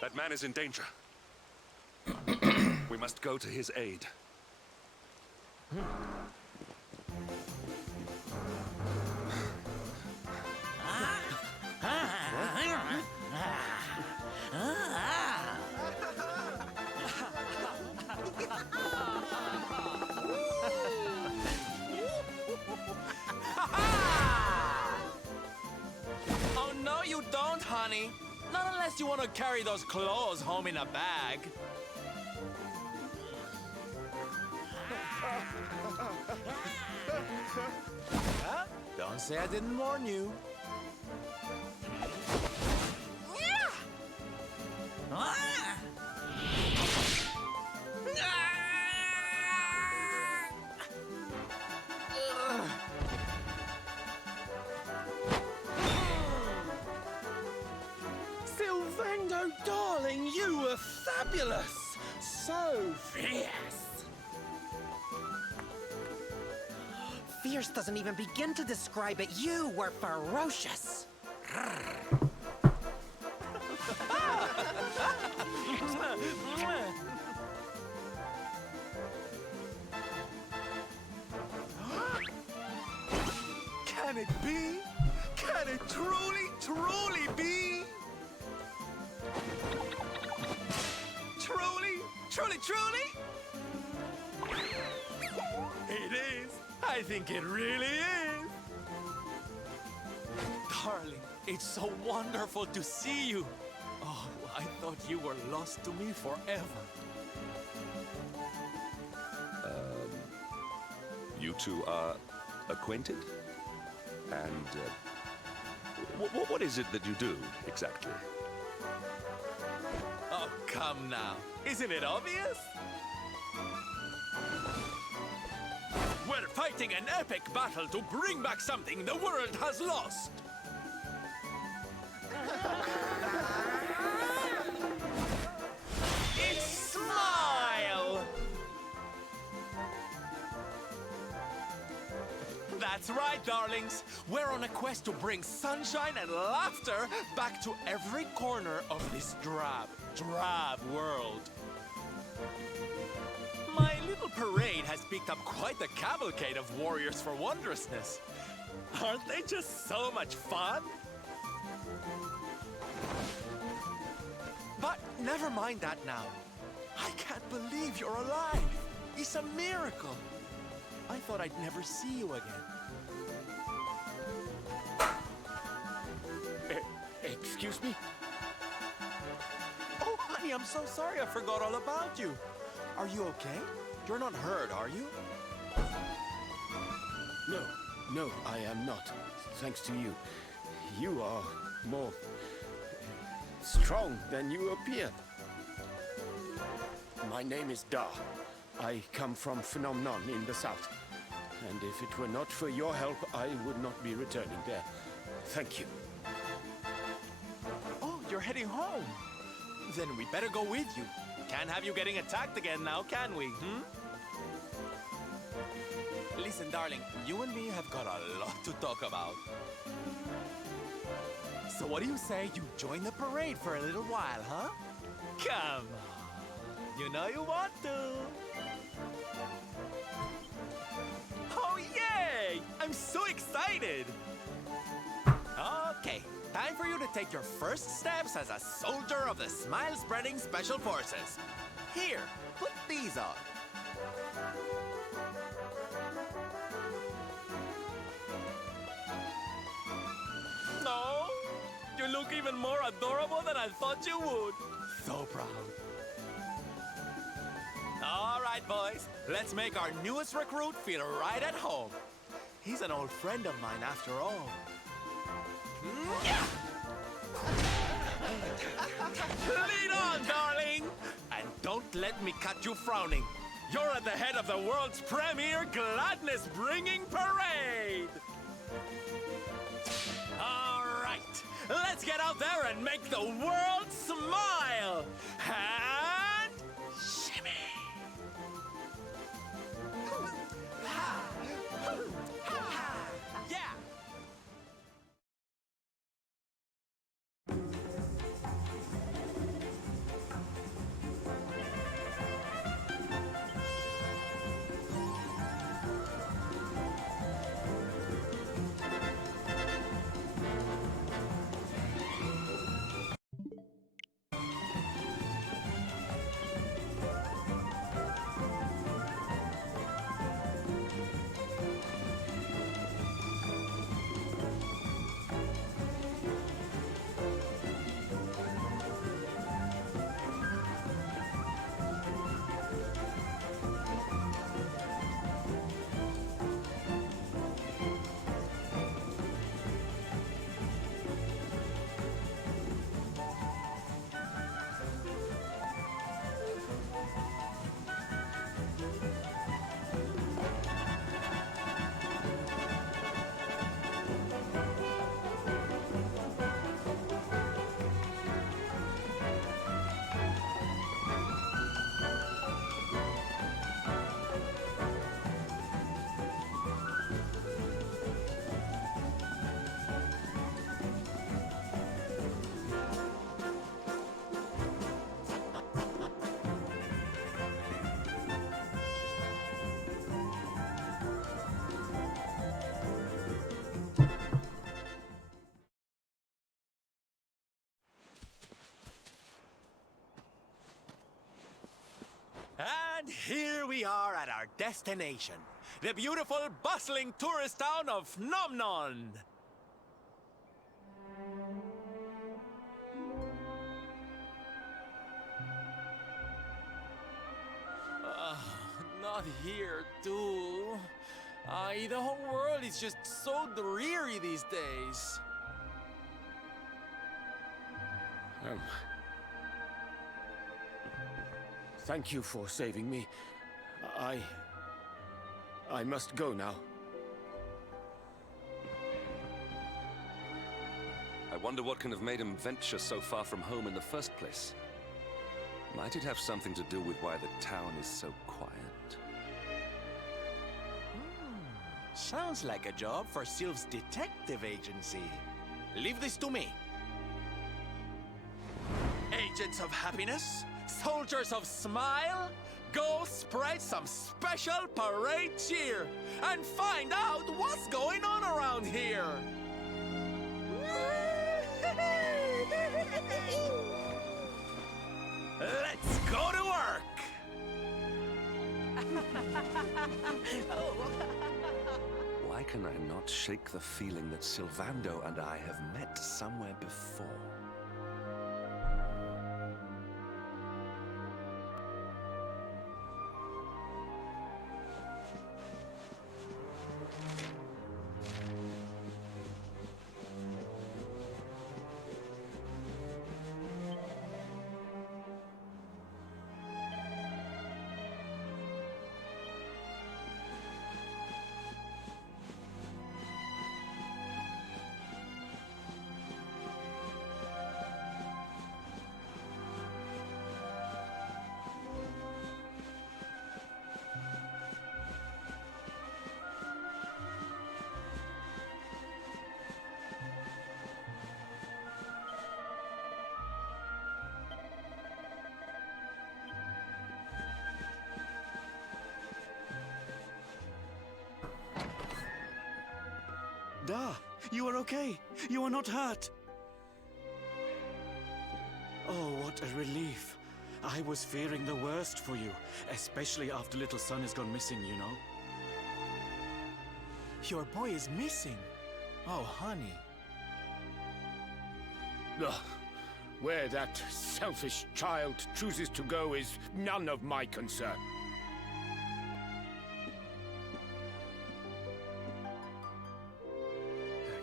That man is in danger. We must go to his aid. Oh, no, you don't, honey. Not unless you want to carry those clothes home in a bag. Huh? Don't say I didn't warn you. Sylvando, darling, you were fabulous! So fierce! Fierce doesn't even begin to describe it. You were ferocious. Can it be? Can it truly, truly be? Truly, truly, truly? It is. I think it really is. Darling, it's so wonderful to see you. Oh, I thought you were lost to me forever. You two are acquainted? And what is it that you do, exactly? Oh, come now. Isn't it obvious? We're fighting an epic battle to bring back something the world has lost. It's Smile! That's right, darlings. We're on a quest to bring sunshine and laughter back to every corner of this drab world. My little parade has picked up quite the cavalcade of warriors for wondrousness. Aren't they just so much fun? But never mind that now. I can't believe you're alive. It's a miracle. I thought I'd never see you again. Excuse me? Oh, honey, I'm so sorry I forgot all about you. Are you okay? You're not hurt, are you? No, I am not. Thanks to you. You are more strong than you appear. My name is Da. I come from Phenomenon in the south. And if it were not for your help, I would not be returning there. Thank you. Oh, you're heading home. Then we better go with you. Can't have you getting attacked again now, can we? Listen, darling, you and me have got a lot to talk about. So what do you say you join the parade for a little while, huh? Come on. You know you want to. Oh, yay! I'm so excited! Okay, time for you to take your first steps as a soldier of the Smile-Spreading Special Forces. Here, put these on. No, you look even more adorable than I thought you would. So proud. All right, boys, let's make our newest recruit feel right at home. He's an old friend of mine after all. Lead on, darling! And don't let me cut you frowning. You're at the head of the world's premier gladness-bringing parade! All right, let's get out there and make the world smile! And shimmy! Yeah! And here we are at our destination, the beautiful, bustling tourist town of Nomnon. Not here, too. The whole world is just so dreary these days. Thank you for saving me. I must go now. I wonder what can have made him venture so far from home in the first place. Might it have something to do with why the town is so quiet? Sounds like a job for Sylv's detective agency. Leave this to me. Agents of happiness, soldiers of smile, go spread some special parade cheer and find out what's going on around here. Let's go to work! Why can I not shake the feeling that Sylvando and I have met somewhere before? Da, you are okay. You are not hurt. Oh, what a relief. I was fearing the worst for you, especially after little son has gone missing, you know. Your boy is missing. Oh, honey. Ugh. Where that selfish child chooses to go is none of my concern.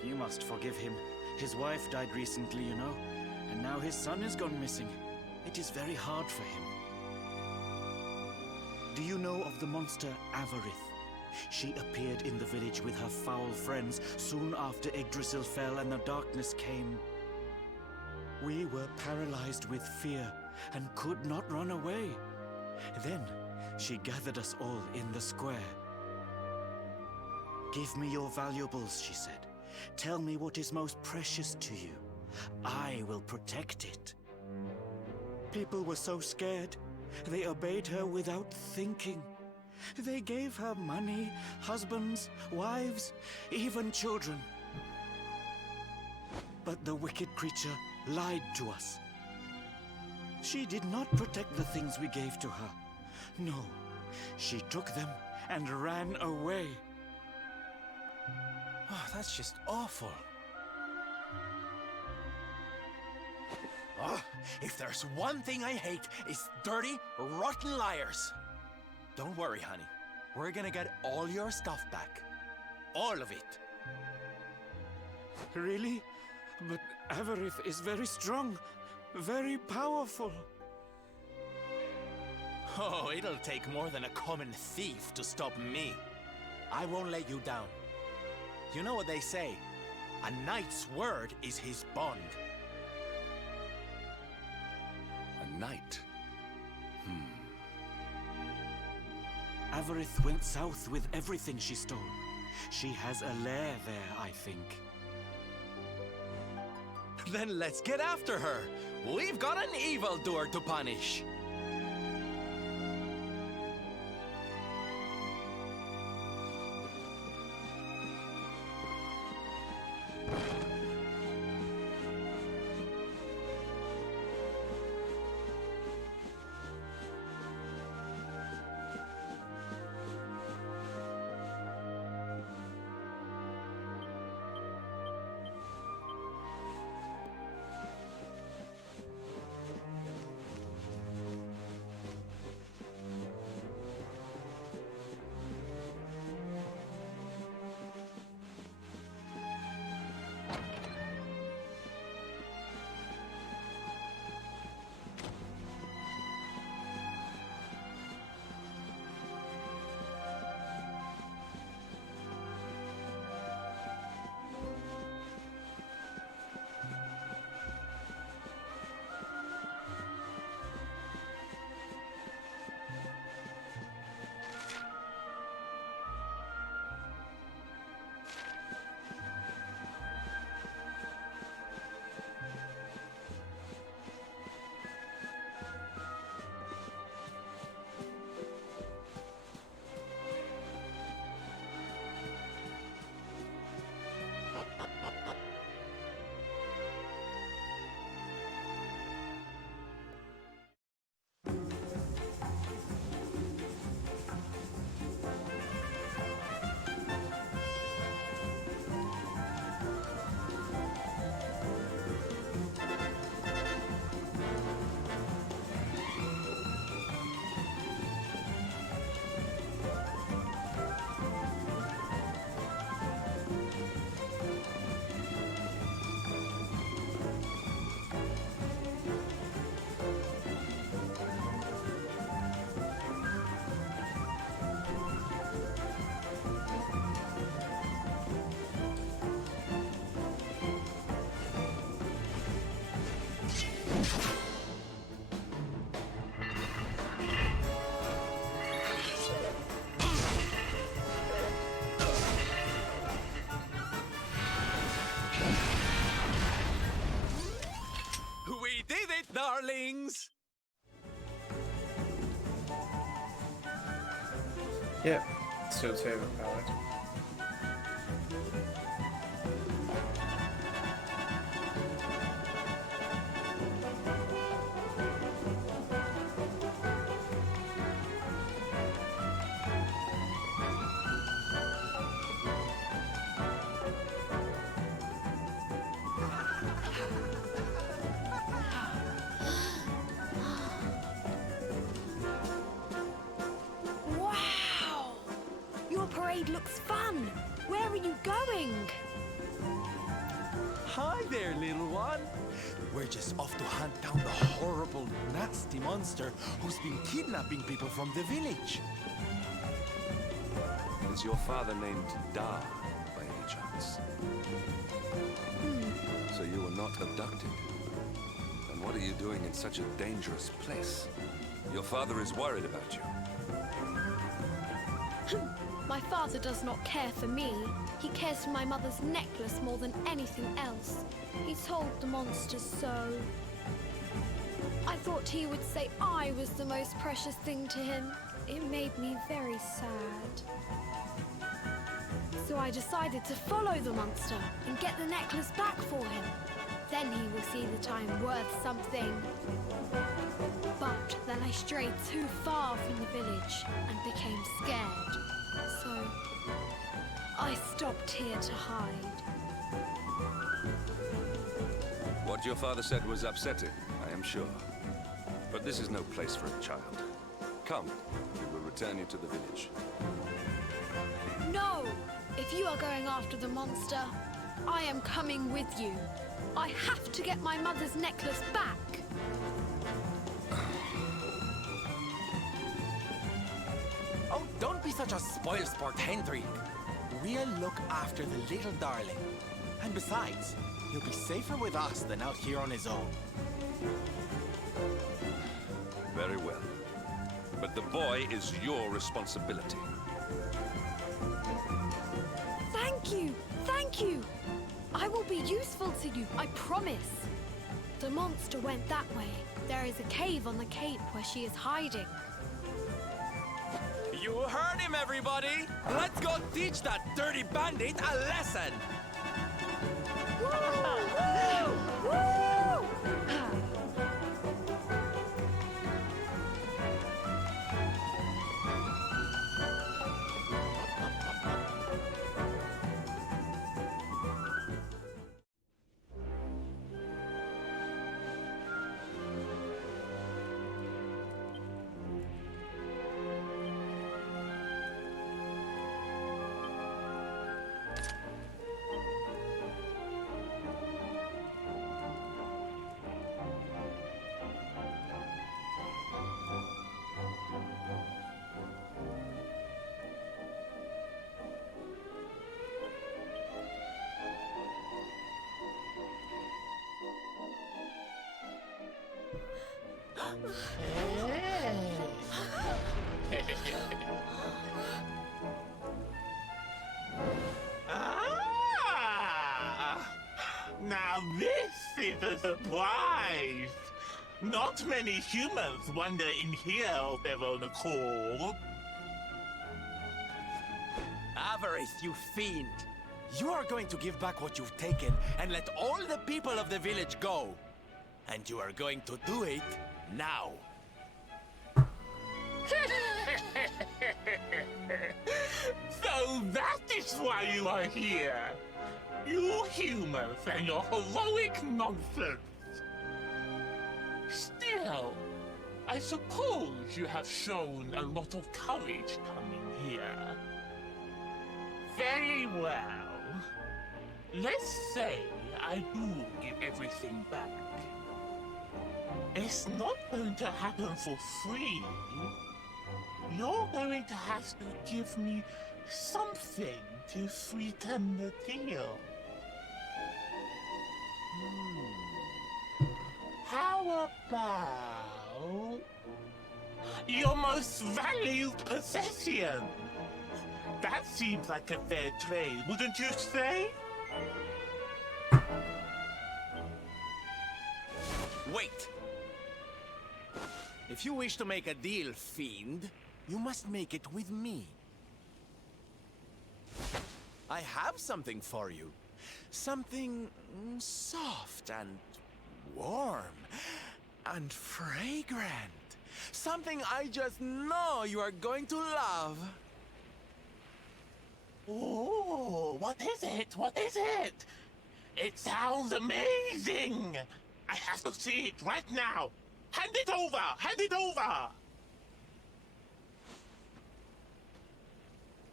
You must forgive him. His wife died recently, you know, and now his son has gone missing. It is very hard for him. Do you know of the monster Avarith? She appeared in the village with her foul friends soon after Yggdrasil fell and the darkness came. We were paralyzed with fear and could not run away. Then she gathered us all in the square. "Give me your valuables," she said. "Tell me what is most precious to you. I will protect it." People were so scared. They obeyed her without thinking. They gave her money, husbands, wives, even children. But the wicked creature lied to us. She did not protect the things we gave to her. No, she took them and ran away. Oh, that's just awful. Oh, if there's one thing I hate, it's dirty, rotten liars. Don't worry, honey. We're gonna get all your stuff back. All of it. Really? But Avarith is very strong, very powerful. Oh, it'll take more than a common thief to stop me. I won't let you down. You know what they say? A knight's word is his bond. A knight? Avarith went south with everything she stole. She has a lair there, I think. Then let's get after her. We've got an evildoer to punish. Ja, så överpowered. Wow! Your parade looks fun. Where are you going? Hi there, little one. We're just off to hunt down the horrible, nasty monster who's been kidnapping people from the village. Is your father named Dar, by any chance? So you were not abducted? Then what are you doing in such a dangerous place? Your father is worried about you. My father does not care for me. He cares for my mother's necklace more than anything else. He told the monsters so. I thought he would say I was the most precious thing to him. It made me very sad. So I decided to follow the monster and get the necklace back for him. Then he will see that I am worth something. But then I strayed too far from the village and became scared. So I stopped here to hide. What your father said was upsetting, I am sure. But this is no place for a child. Come, we will return you to the village. No! If you are going after the monster, I am coming with you. I have to get my mother's necklace back. Oh, don't be such a spoilsport, Hendrik. We'll look after the little darling. And besides, he'll be safer with us than out here on his own. Very well. But the boy is your responsibility. Thank you! Thank you! I will be useful to you, I promise. The monster went that way. There is a cave on the cape where she is hiding. You heard him, everybody! Let's go teach that dirty bandit a lesson! Now this is a surprise! Not many humans wander in here of their own accord. Avarice, you fiend! You are going to give back what you've taken and let all the people of the village go. And you are going to do it now. So that is why you are here! You humans and your heroic nonsense! Still, I suppose you have shown a lot of courage coming here. Very well. Let's say I do give everything back. It's not going to happen for free. You're going to have to give me something to sweeten the deal. How about your most valued possession? That seems like a fair trade, wouldn't you say? Wait! If you wish to make a deal, fiend, you must make it with me. I have something for you. Something soft and warm and fragrant. Something I just know you are going to love. Oh, what is it? What is it? It sounds amazing! I have to see it right now! Hand it over! Hand it over!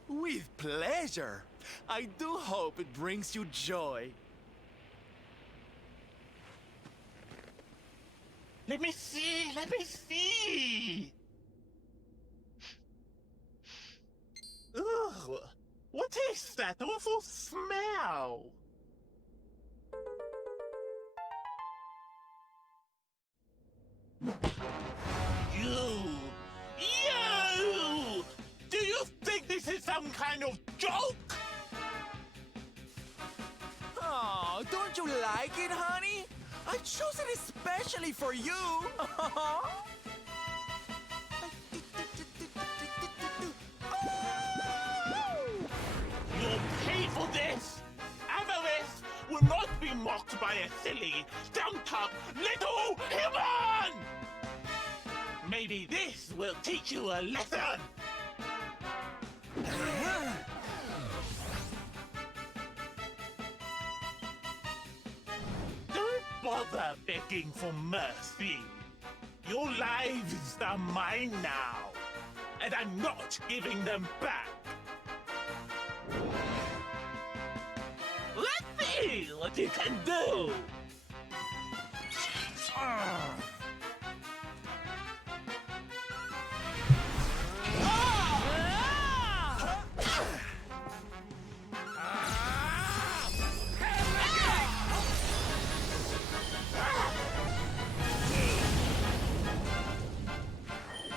With pleasure. I do hope it brings you joy. Let me see! Let me see! Ugh! What is that awful smell? You! You! Do you think this is some kind of joke? Oh, don't you like it, honey? I chose it especially for you. You'll pay for this! Avarice will not be mocked by a silly, stumped-up little human! Maybe this will teach you a lesson! Don't bother begging for mercy. Your lives are mine now, and I'm not giving them back. Let's see what you can do!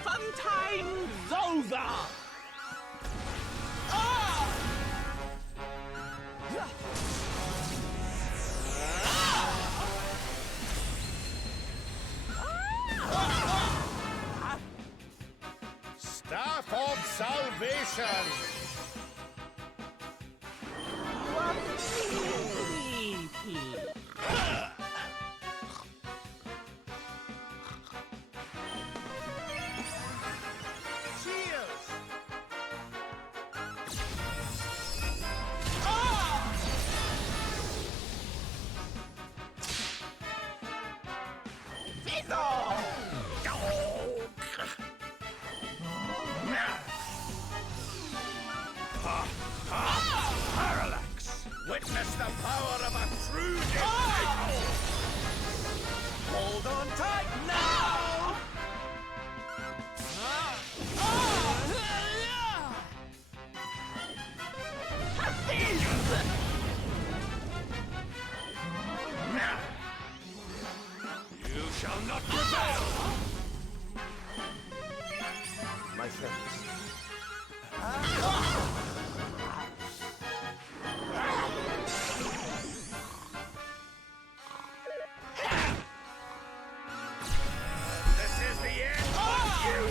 Fun time's over! Staff of Salvation! Cheers! Parallax! Witness the power of a true disciple! Hold on tight now! You shall not prevail! My friends. This is the end of you!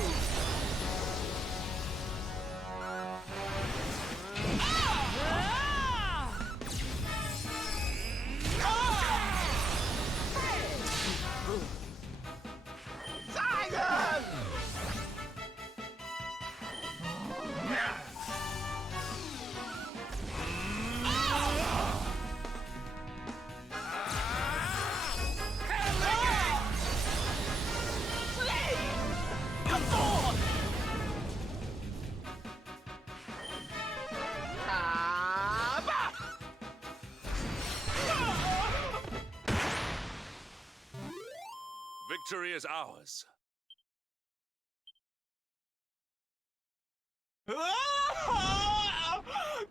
Victory is ours.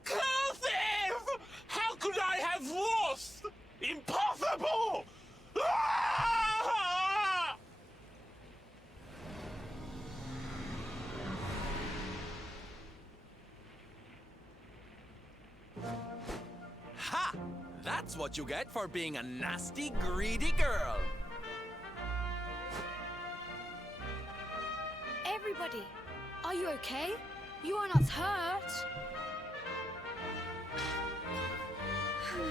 Curses! How could I have lost? Impossible! Ah! Ha! That's what you get for being a nasty, greedy girl. Everybody, are you okay? You are not hurt. We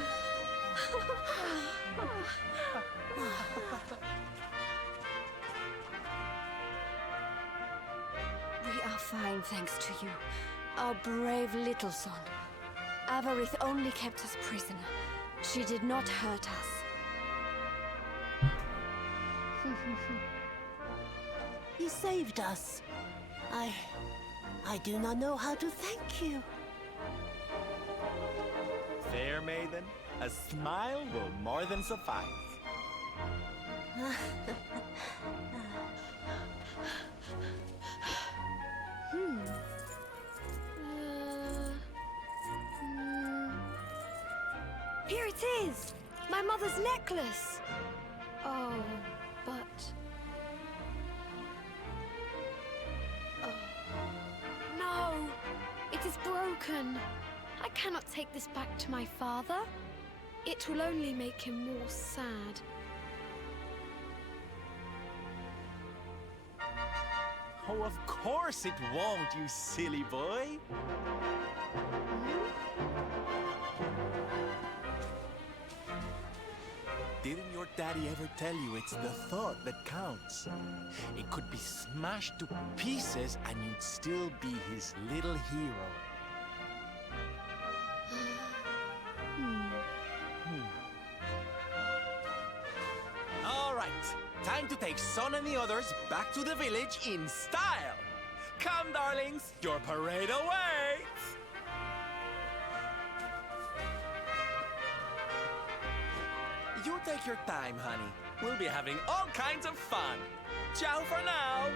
are fine, thanks to you, our brave little son. Avarith only kept us prisoner. She did not hurt us. You saved us. I do not know how to thank you. Fair maiden, a smile will more than suffice. Here it is! My mother's necklace! Oh, but... Oh. No! It is broken! I cannot take this back to my father. It will only make him more sad. Oh, of course it won't, you silly boy. Didn't your daddy ever tell you it's the thought that counts? It could be smashed to pieces and you'd still be his little hero. All right, time to take Son and the others back to the village in style. Come, darlings, your parade awaits. You take your time, honey. We'll be having all kinds of fun. Ciao for now.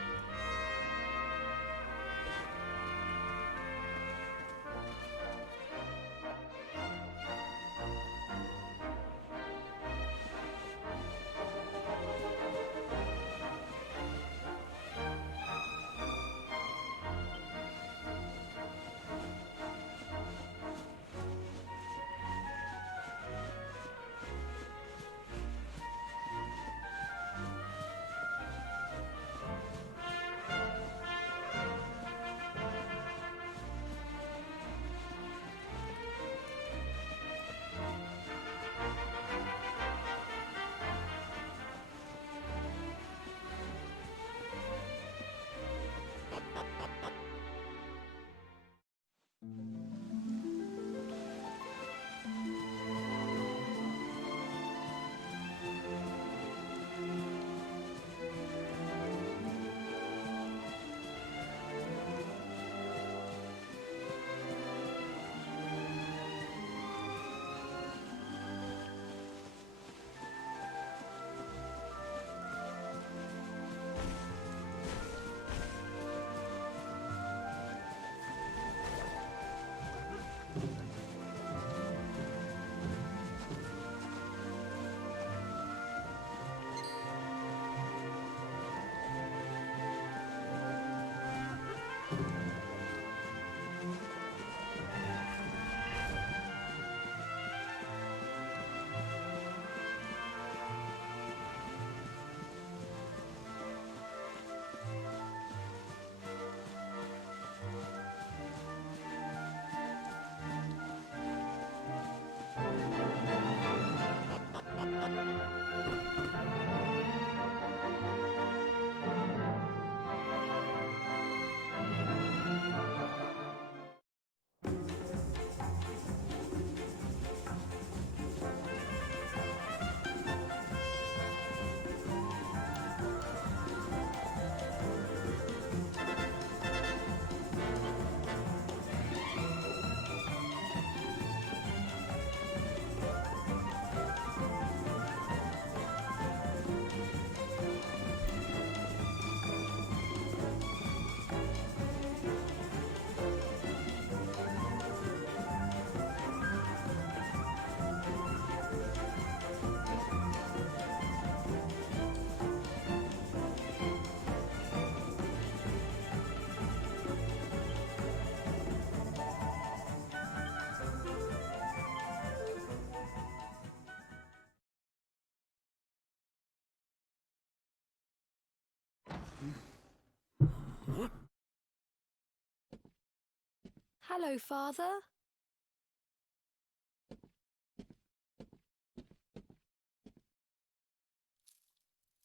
Hello, Father.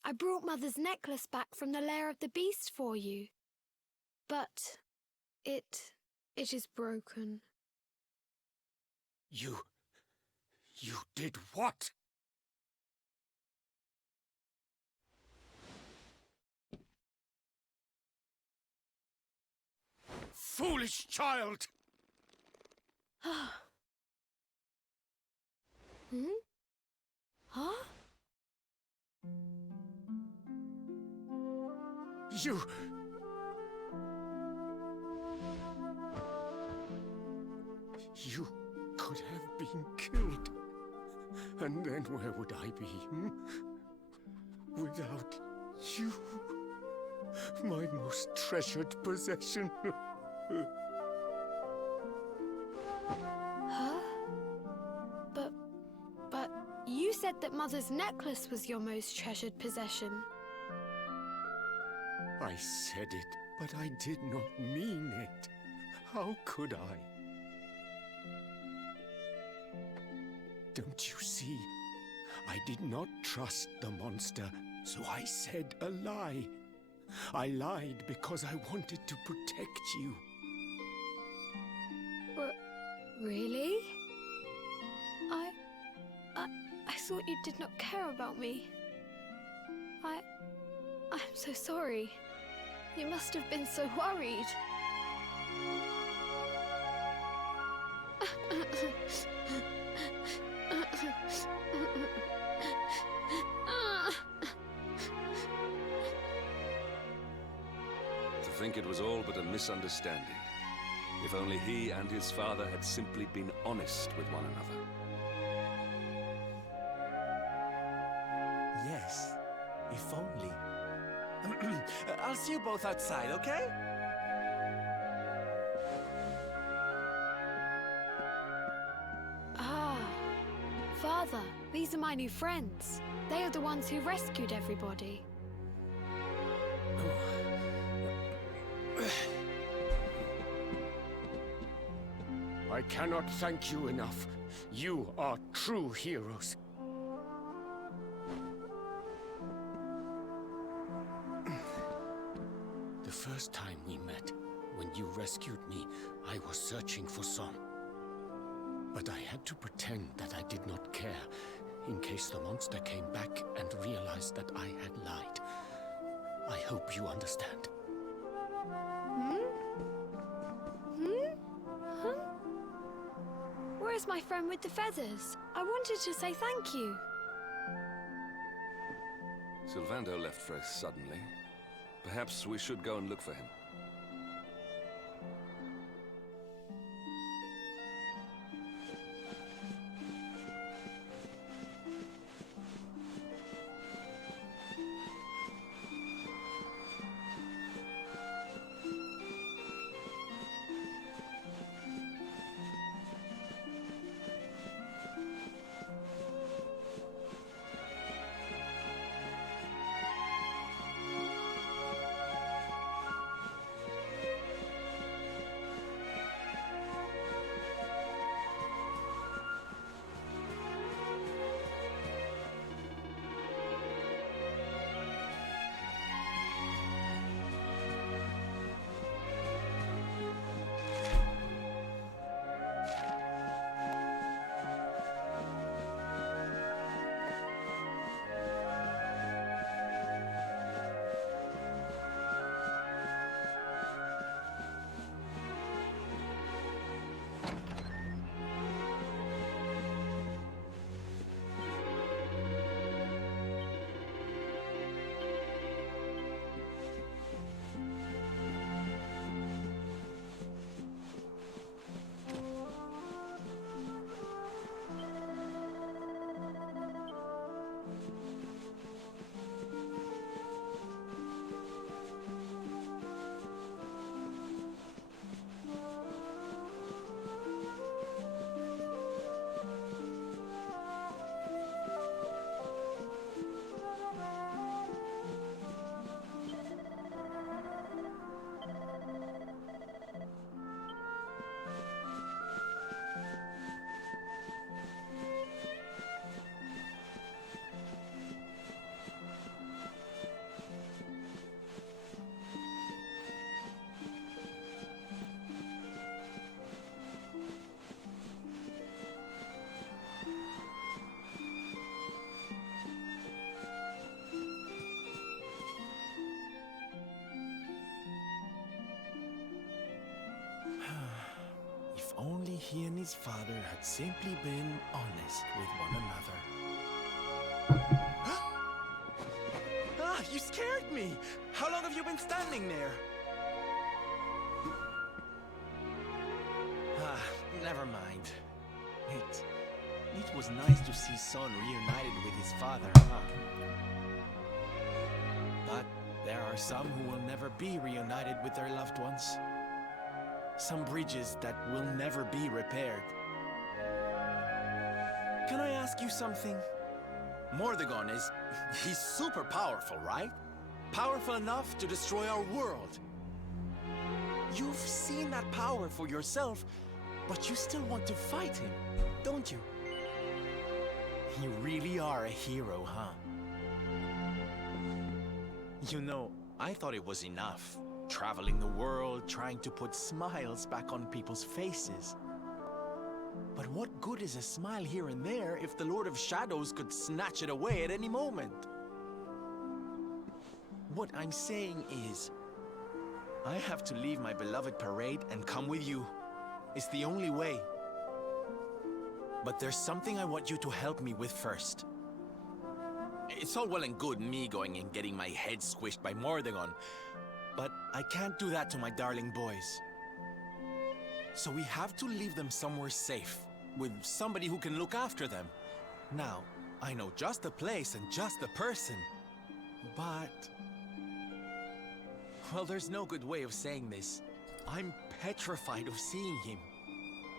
I brought Mother's necklace back from the lair of the beast for you. But it is broken. You did what? Foolish child! Hmm? Huh? You could have been killed. And then where would I be, without you, my most treasured possession? Huh? But you said that Mother's necklace was your most treasured possession. I said it, but I did not mean it. How could I? Don't you see? I did not trust the monster, so I said a lie. I lied because I wanted to protect you. Really? I thought you did not care about me. I'm so sorry. You must have been so worried. To think it was all but a misunderstanding. If only he and his father had simply been honest with one another. Yes, if only. I'll see you both outside, okay? Ah, Father, these are my new friends. They are the ones who rescued everybody. I cannot thank you enough. You are true heroes. The first time we met, when you rescued me, I was searching for Son. But I had to pretend that I did not care, in case the monster came back and realized that I had lied. I hope you understand. Where's my friend with the feathers? I wanted to say thank you. Sylvando left very suddenly. Perhaps we should go and look for him. If only he and his father had simply been honest with one another. Ah, you scared me! How long have you been standing there? Ah, never mind. It was nice to see Son reunited with his father, huh? But there are some who will never be reunited with their loved ones. Some bridges that will never be repaired. Can I ask you something? Mordegon he's super powerful, right? Powerful enough to destroy our world. You've seen that power for yourself, but you still want to fight him, don't you? You really are a hero, huh? You know, I thought it was enough. Traveling the world, trying to put smiles back on people's faces. But what good is a smile here and there if the Lord of Shadows could snatch it away at any moment? What I'm saying is, I have to leave my beloved parade and come with you. It's the only way. But there's something I want you to help me with first. It's all well and good me going and getting my head squished by Mordegon, but I can't do that to my darling boys. So we have to leave them somewhere safe, with somebody who can look after them. Now, I know just the place and just the person, but... well, there's no good way of saying this. I'm petrified of seeing him.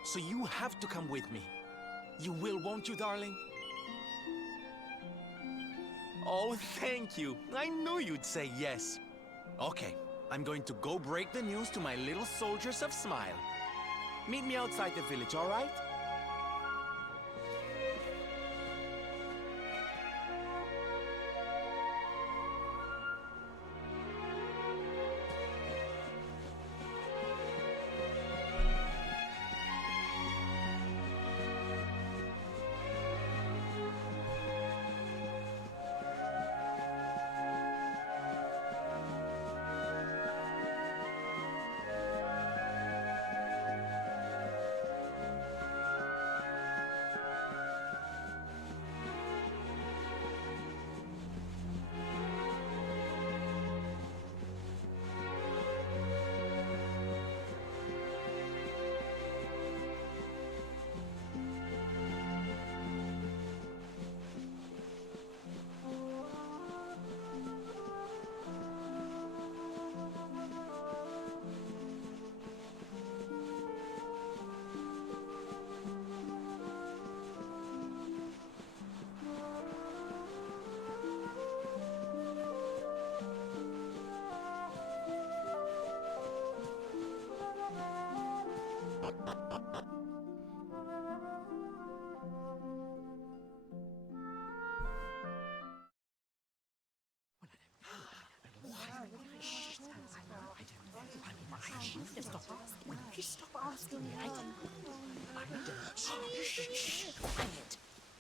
So you have to come with me. You will, won't you, darling? Oh, thank you. I knew you'd say yes. Okay, I'm going to go break the news to my little soldiers of Smile. Meet me outside the village, all right?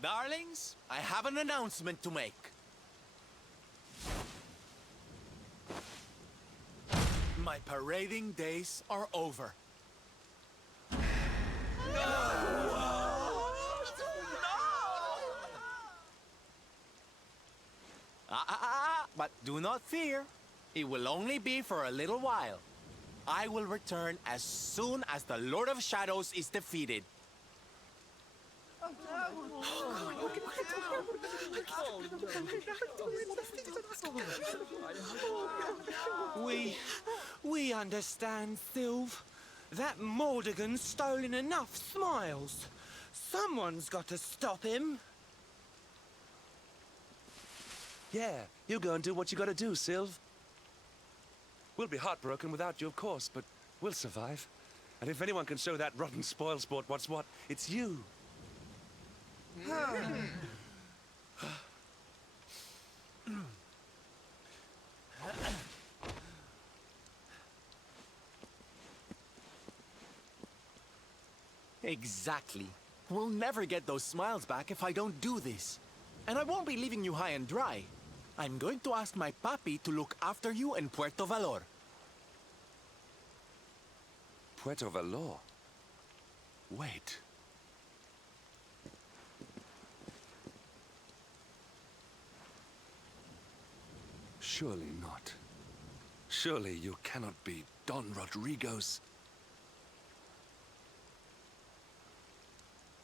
Darlings, I have an announcement to make. My parading days are over. But do not fear. It will only be for a little while. I will return as soon as the Lord of Shadows is defeated. We understand, Sylv. That Mordegon's stolen enough smiles. Someone's got to stop him. Yeah, you go and do what you gotta do, Sylv. We'll be heartbroken without you, of course, but we'll survive. And if anyone can show that rotten spoilsport what's what, it's you. Exactly. We'll never get those smiles back if I don't do this. And I won't be leaving you high and dry. I'm going to ask my papi to look after you in Puerto Valor. Puerto Valor. Wait. Surely not. Surely you cannot be Don Rodrigo's...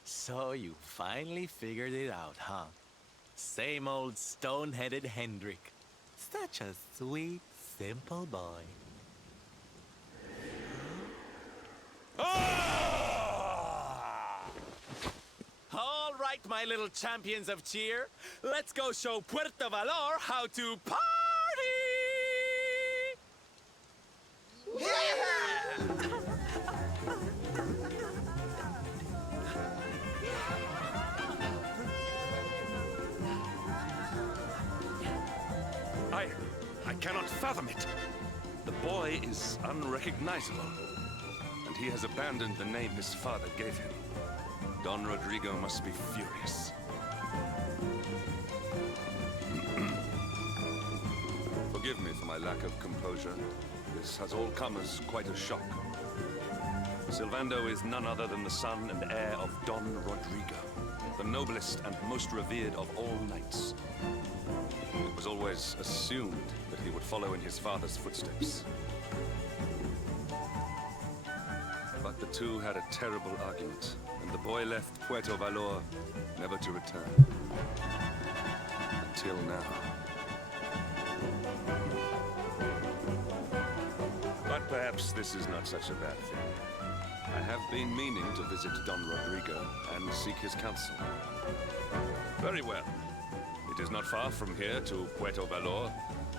So you finally figured it out, huh? Same old stone-headed Hendrik. Such a sweet, simple boy. All right, my little champions of cheer. Let's go show Puerto Valor how to party! I cannot fathom it. The boy is unrecognizable, and he has abandoned the name his father gave him. Don Rodrigo must be furious. Forgive me for my lack of composure. This has all come as quite a shock. Sylvando is none other than the son and heir of Don Rodrigo, the noblest and most revered of all knights. It was always assumed that he would follow in his father's footsteps. But the two had a terrible argument, and the boy left Puerto Valor, never to return. Until now. But perhaps this is not such a bad thing. I have been meaning to visit Don Rodrigo and seek his counsel. Very well. It is not far from here to Puerto Valor.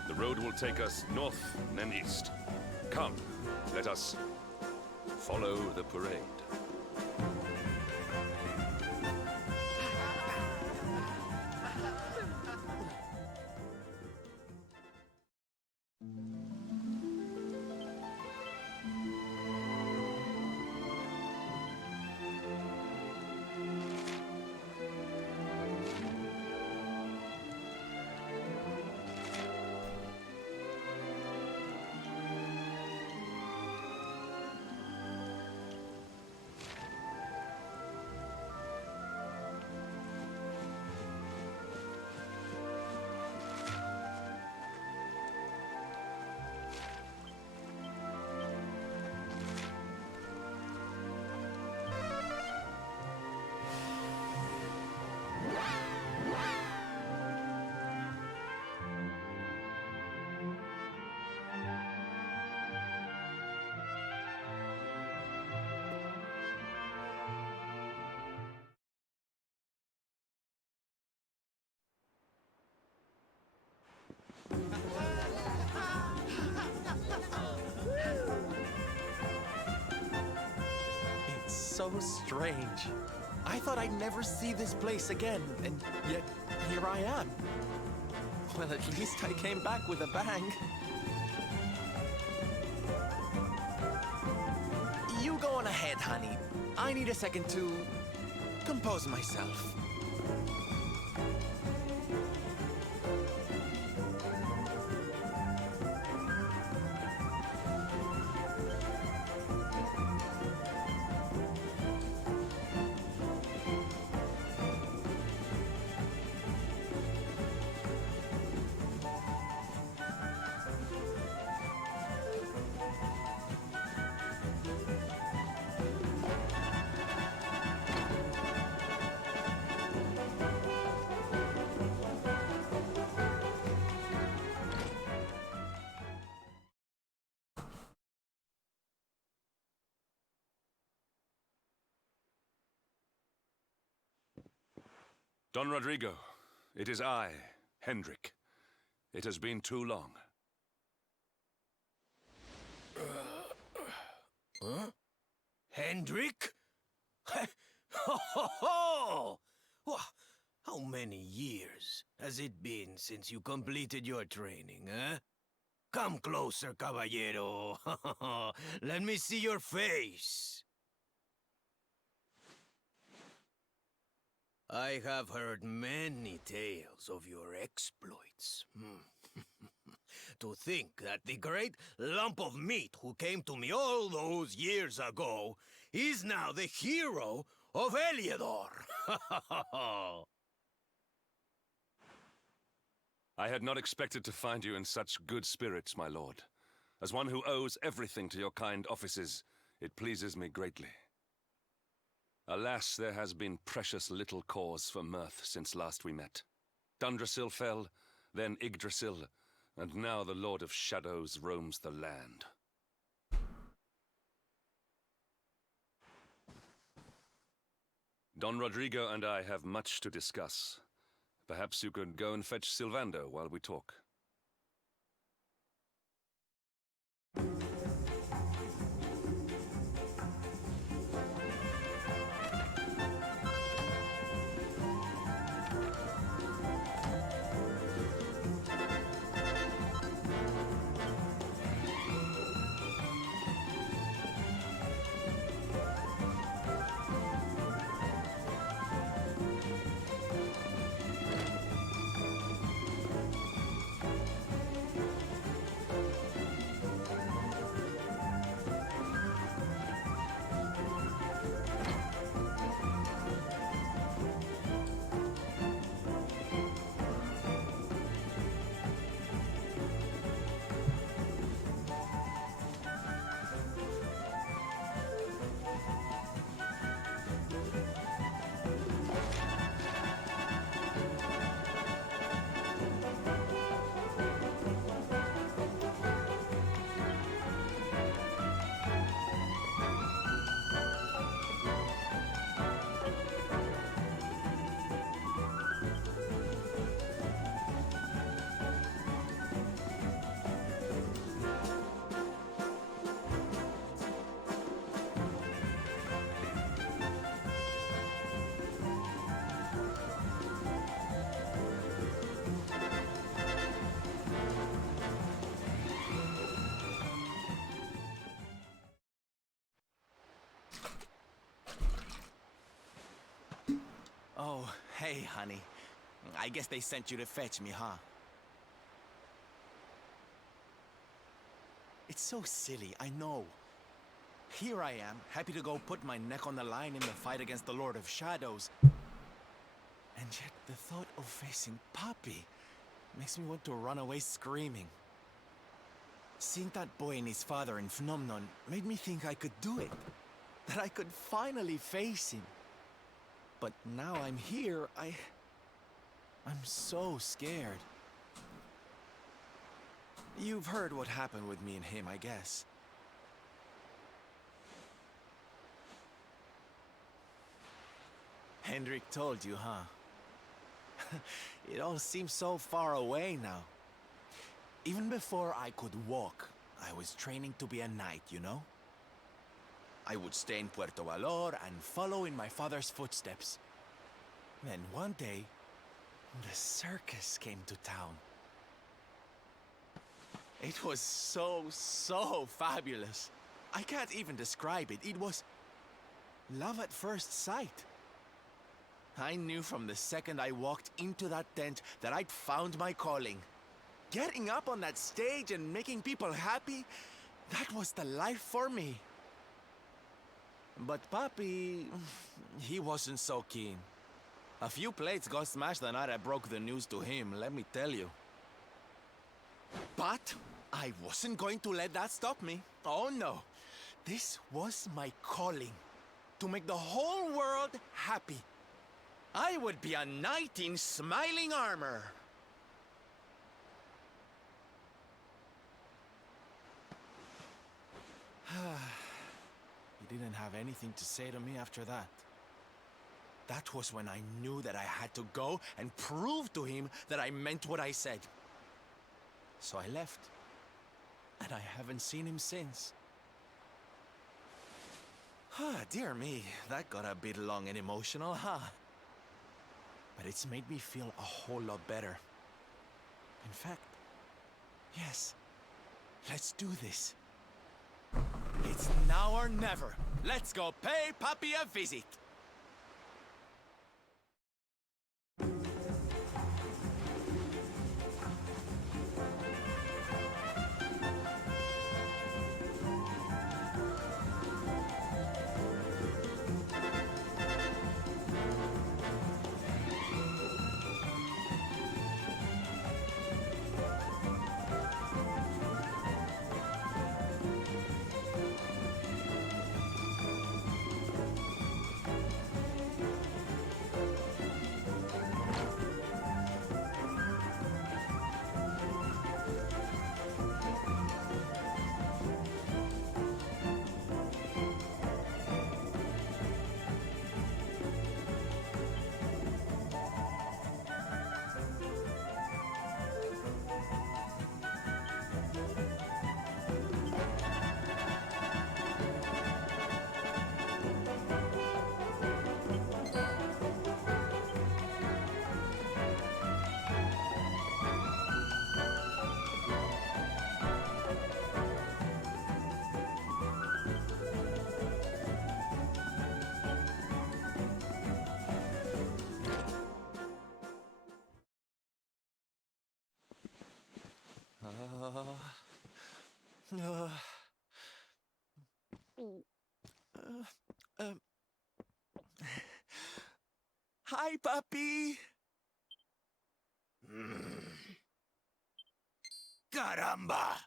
The road will take us north and east. Come, let us follow the parade. So strange. I thought I'd never see this place again, and yet here I am. Well, at least I came back with a bang. You go on ahead, honey. I need a second to compose myself. Don Rodrigo, it is I, Hendrik. It has been too long. Huh? Hendrik? Ho ho ho! How many years has it been since you completed your training, eh? Come closer, caballero. Let me see your face. I have heard many tales of your exploits. To think that the great lump of meat who came to me all those years ago is now the hero of Heliodor. I had not expected to find you in such good spirits, my lord. As one who owes everything to your kind offices, it pleases me greatly. Alas, there has been precious little cause for mirth since last we met. Dundrasil fell, then Yggdrasil, and now the Lord of Shadows roams the land. Don Rodrigo and I have much to discuss. Perhaps you could go and fetch Sylvando while we talk. Oh, hey, honey. I guess they sent you to fetch me, huh? It's so silly, I know. Here I am, happy to go put my neck on the line in the fight against the Lord of Shadows. And yet the thought of facing Papi makes me want to run away screaming. Seeing that boy and his father in Phenomenon made me think I could do it. That I could finally face him. But now I'm here, I'm so scared. You've heard what happened with me and him, I guess. Hendrik told you, huh? It all seems so far away now. Even before I could walk, I was training to be a knight, you know? I would stay in Puerto Valor and follow in my father's footsteps. Then one day, the circus came to town. It was so fabulous. I can't even describe it. It was love at first sight. I knew from the second I walked into that tent that I'd found my calling. Getting up on that stage and making people happy, that was the life for me. But Papi, he wasn't so keen. A few plates got smashed the night I broke the news to him, let me tell you. But I wasn't going to let that stop me. Oh no. This was my calling. To make the whole world happy. I would be a knight in smiling armor. He didn't have anything to say to me after that. That was when I knew that I had to go and prove to him that I meant what I said. So I left. And I haven't seen him since. Dear me, that got a bit long and emotional, huh? But it's made me feel a whole lot better. In fact, yes, let's do this. It's now or never. Let's go pay Papi a visit. Hi, puppy. Caramba!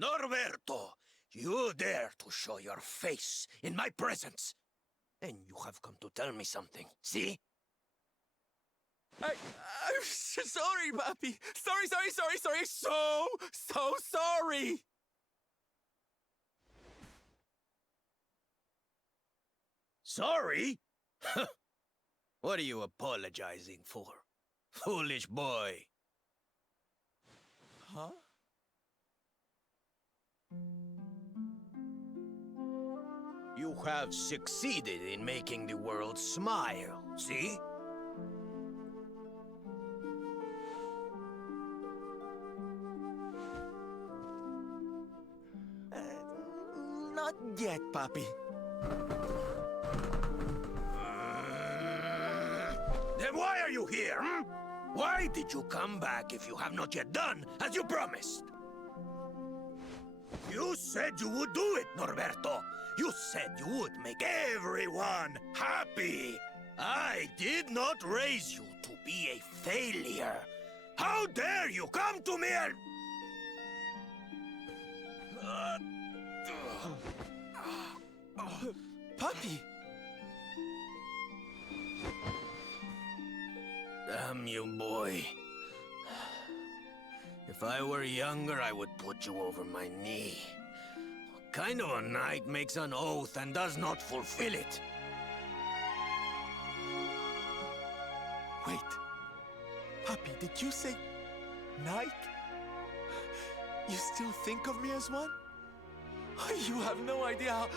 Norberto, you dare to show your face in my presence. And you have come to tell me something, see? I'm sorry, puppy. Sorry. So sorry. Sorry? What are you apologizing for? Foolish boy. Huh? You have succeeded in making the world smile, see? Not yet, puppy. Then why are you here, hmm? Why did you come back if you have not yet done as you promised? You said you would do it, Norberto. You said you would make everyone happy. I did not raise you to be a failure. How dare you come to me and... Puppy! Damn you, boy. If I were younger, I would put you over my knee. What kind of a knight makes an oath and does not fulfill it? Wait. Puppy, did you say knight? You still think of me as one? You have no idea how...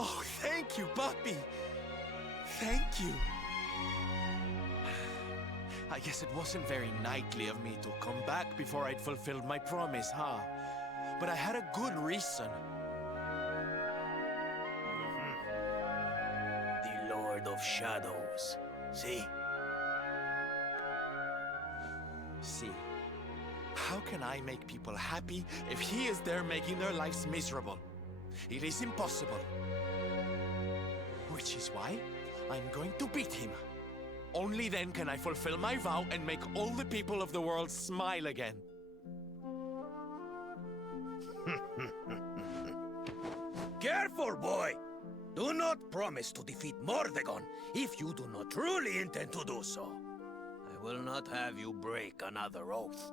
Oh, thank you, puppy. Thank you. I guess it wasn't very knightly of me to come back before I'd fulfilled my promise, huh? But I had a good reason. The Lord of Shadows. See? See, how can I make people happy if he is there making their lives miserable? It is impossible. Which is why I'm going to beat him. Only then can I fulfill my vow and make all the people of the world smile again. Careful, boy! Do not promise to defeat Mordegon if you do not truly intend to do so. I will not have you break another oath.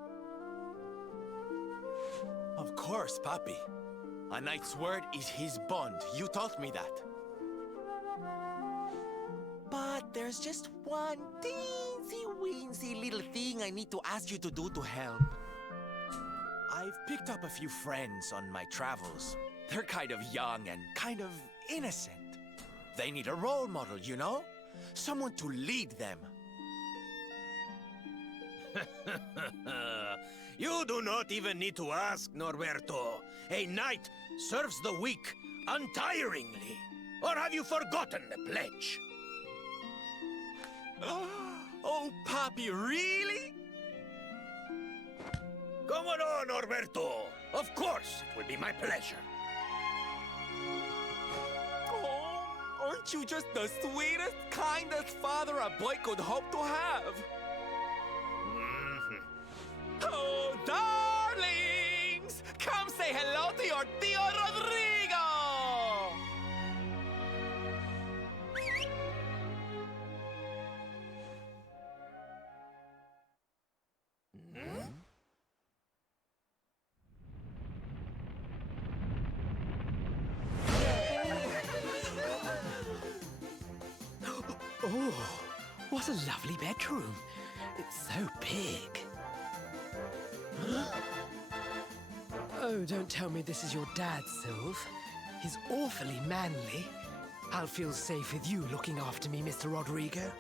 Of course, Papi. A knight's word is his bond. You taught me that. But there's just one teensy-weensy little thing I need to ask you to do to help. I've picked up a few friends on my travels. They're kind of young and kind of innocent. They need a role model, you know? Someone to lead them. You do not even need to ask, Norberto. A knight serves the weak untiringly. Or have you forgotten the pledge? Oh, Papi, really? Come on, Norberto. Of course, it will be my pleasure. Oh, aren't you just the sweetest, kindest father a boy could hope to have? Oh, darlings! Come say hello to your Tio Rodrigo! Oh, what a lovely bedroom. It's so big. Oh, don't tell me this is your dad, Sylv. He's awfully manly. I'll feel safe with you looking after me, Mr. Rodrigo.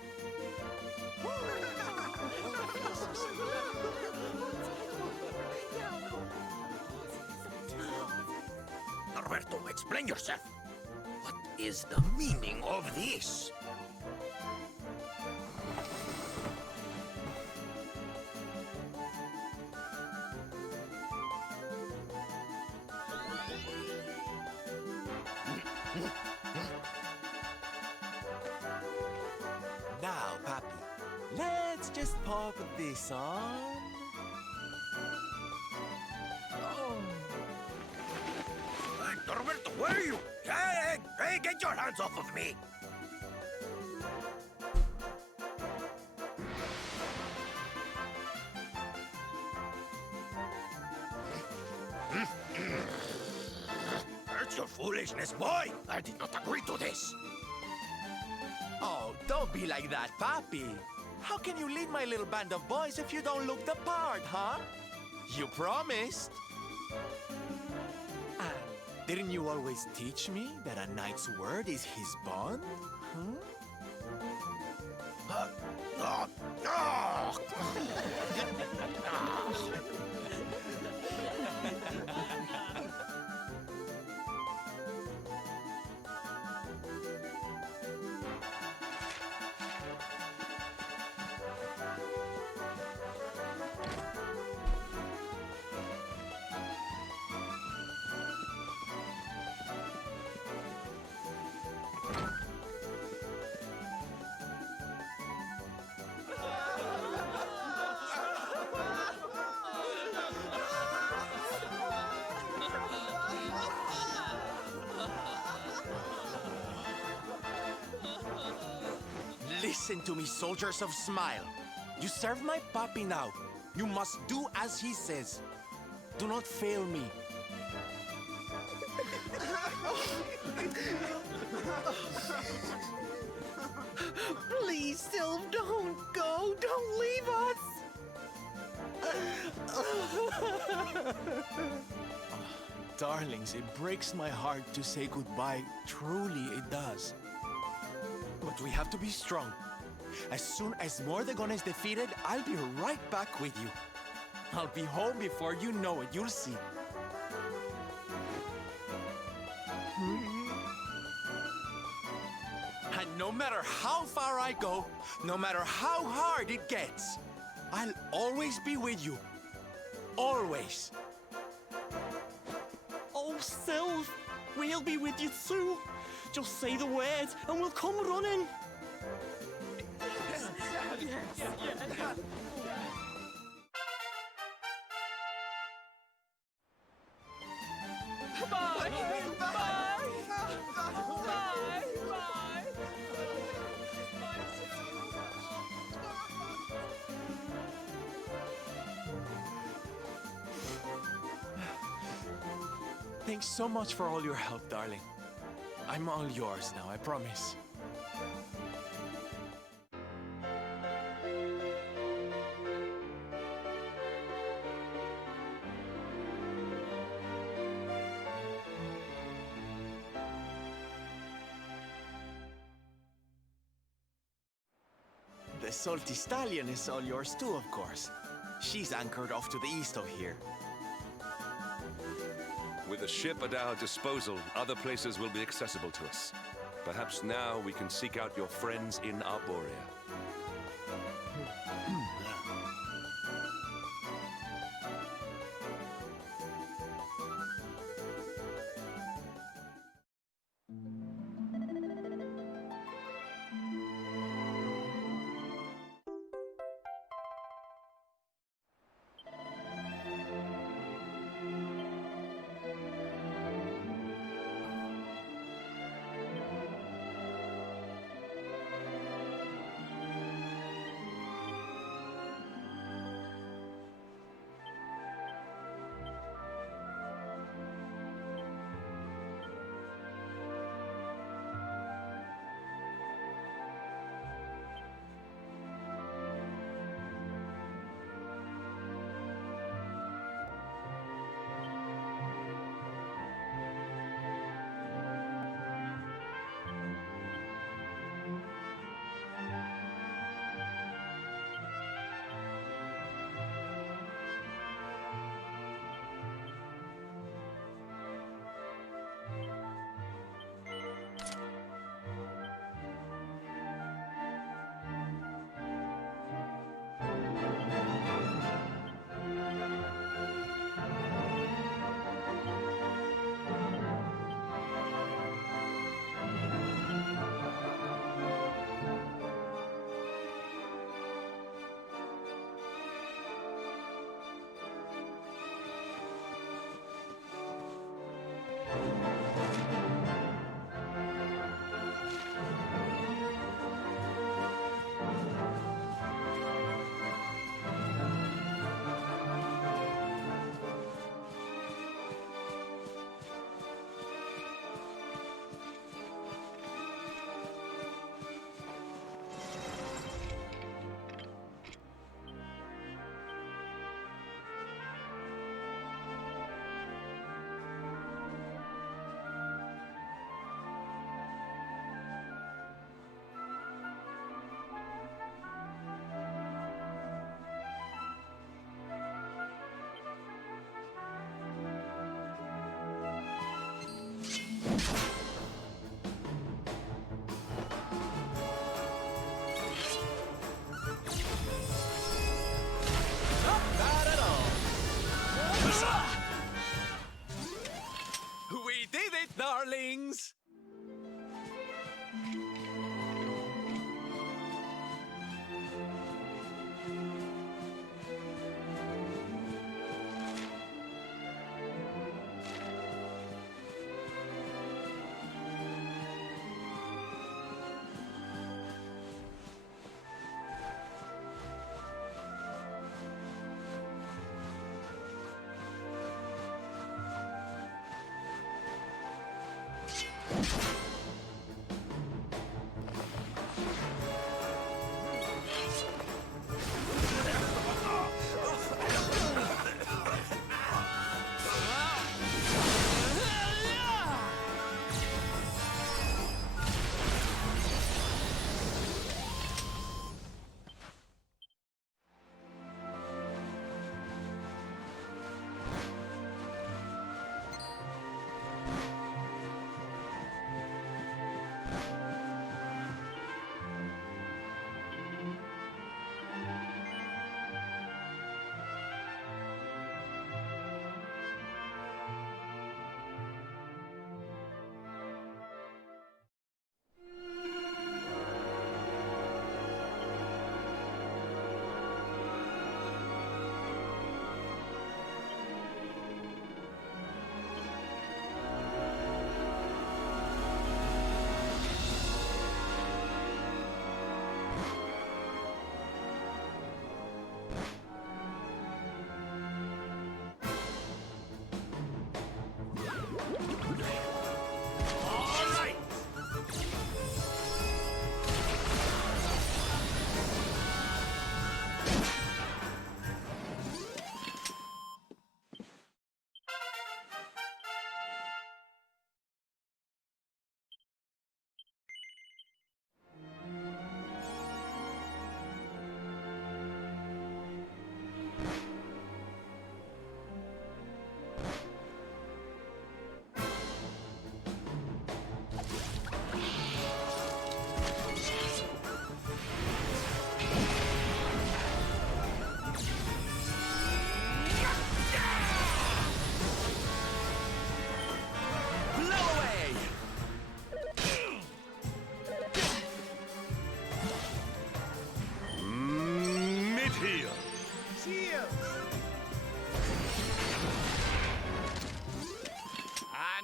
Norberto, explain yourself. What is the meaning of this? Now, Papi, let's just pop this on. Hey, Roberto, where are you? Hey, get your hands off of me! That's your foolishness, boy! I did not agree to this! Oh, don't be like that, Papi. How can you lead my little band of boys if you don't look the part, huh? You promised. And didn't you always teach me that a knight's word is his bond? Listen to me, soldiers of Smile. You serve my Papi now. You must do as he says. Do not fail me. Please, Sylv, don't go. Don't leave us. Darlings, it breaks my heart to say goodbye. Truly, it does. But we have to be strong. As soon as Mordegon is defeated, I'll be right back with you. I'll be home before you know it. You'll see. And no matter how far I go, no matter how hard it gets, I'll always be with you. Always. Oh, Sylv, we'll be with you too. Just say the word and we'll come running. Bye. Thanks so much for all your help, darling. I'm all yours now, I promise. The salty stallion is all yours too, of course. She's anchored off to the east of here. With the ship at our disposal, other places will be accessible to us. Perhaps now we can seek out your friends in Arborea. things!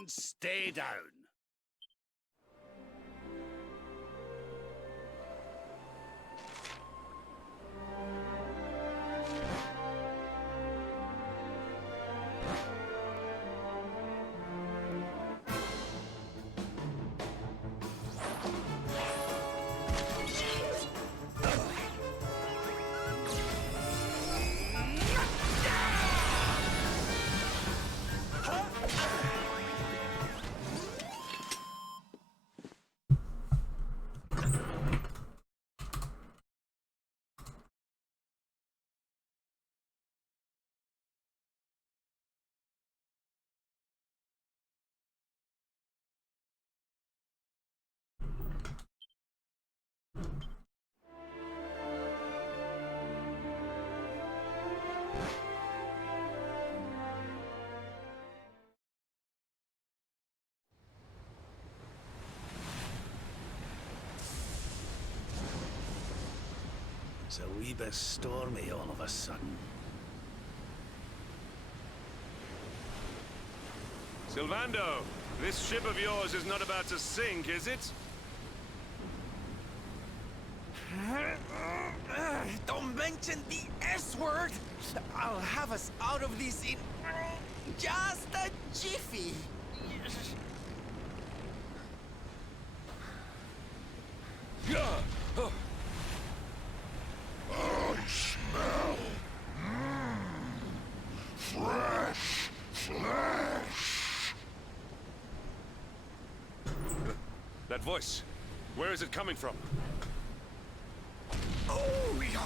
Stay down. It's a wee bit stormy all of a sudden. Sylvando, this ship of yours is not about to sink, is it? Don't mention the S word! I'll have us out of this in just a jiffy. I smell fresh flesh. That voice, where is it coming from? Oh, yeah.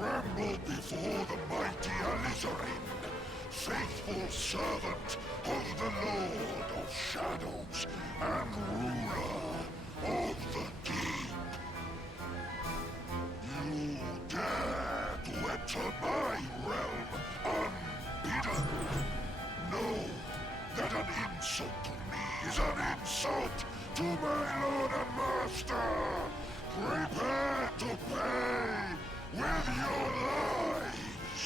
tremble before the mighty Alizarin, faithful servant of the Lord of Shadows and ruler of the deep. You dare to enter my realm unbidden? Know that an insult to me is an insult to my lord and master. Prepare to pay with your lives.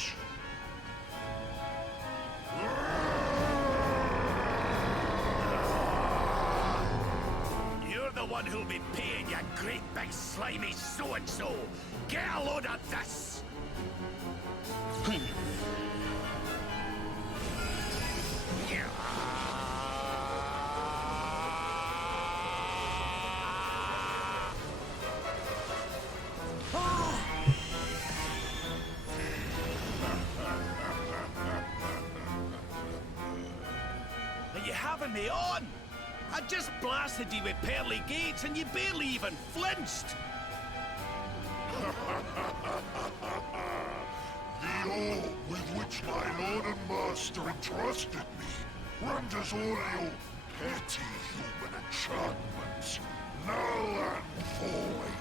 You're the one who'll be paying, you great big slimy so-and-so. Get a load of this! Are you having me on? I just blasted you with pearly gates and you barely even flinched! The awe with which my lord and master entrusted me renders all your petty human enchantments null and void.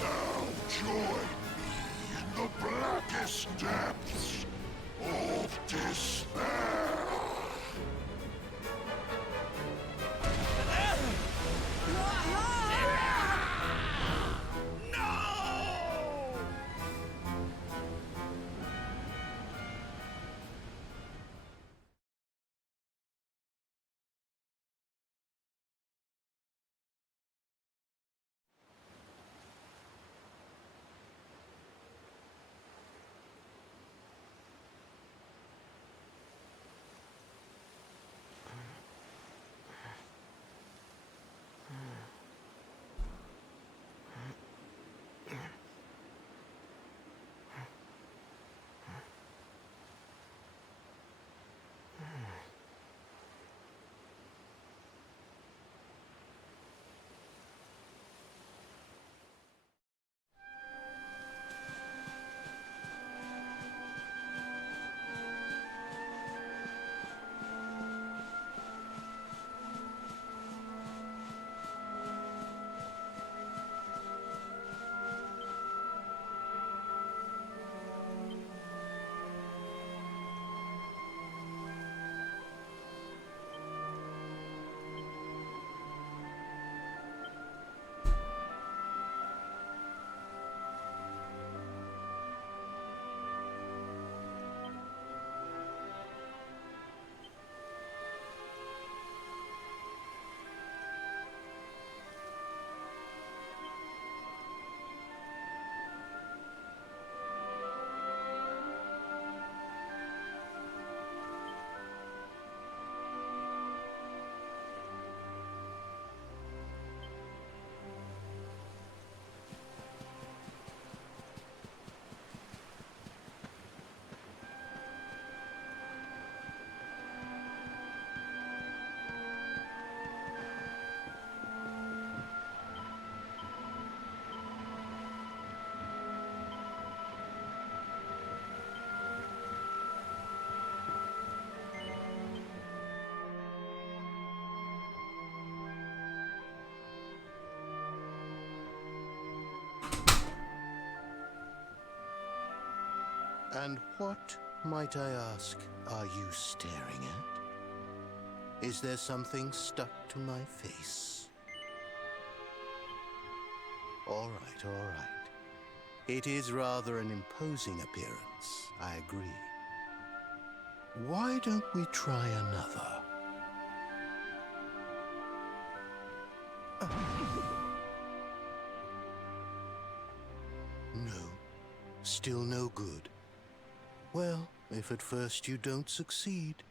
Now join me in the blackest depths of despair. And what, might I ask, are you staring at? Is there something stuck to my face? All right, all right. It is rather an imposing appearance, I agree. Why don't we try another? No, still no good. Well, if at first you don't succeed.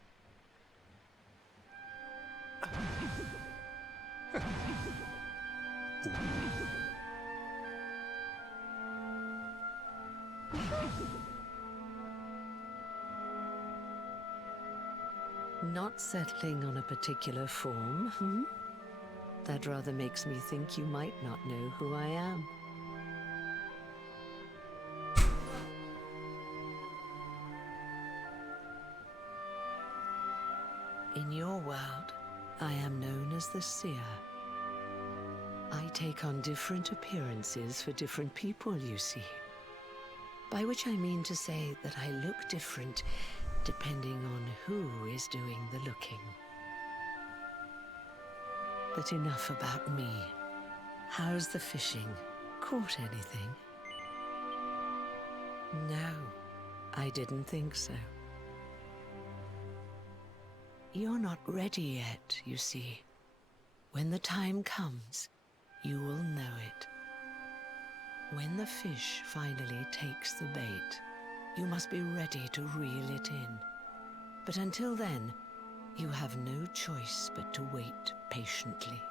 Not settling on a particular form, hmm? That rather makes me think you might not know who I am. In your world, I am known as the Seer. I take on different appearances for different people, you see. By which I mean to say that I look different depending on who is doing the looking. But enough about me. How's the fishing? Caught anything? No, I didn't think so. You're not ready yet, you see. When the time comes, you will know it. When the fish finally takes the bait, you must be ready to reel it in. But until then, you have no choice but to wait patiently.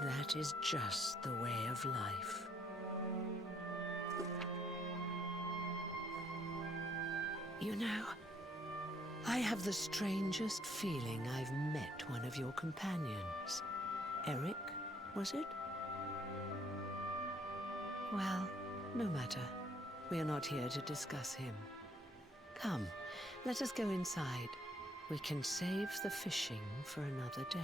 That is just the way of life. You know, I have the strangest feeling I've met one of your companions. Eric, was it? Well, no matter. We are not here to discuss him. Come, let us go inside. We can save the fishing for another day.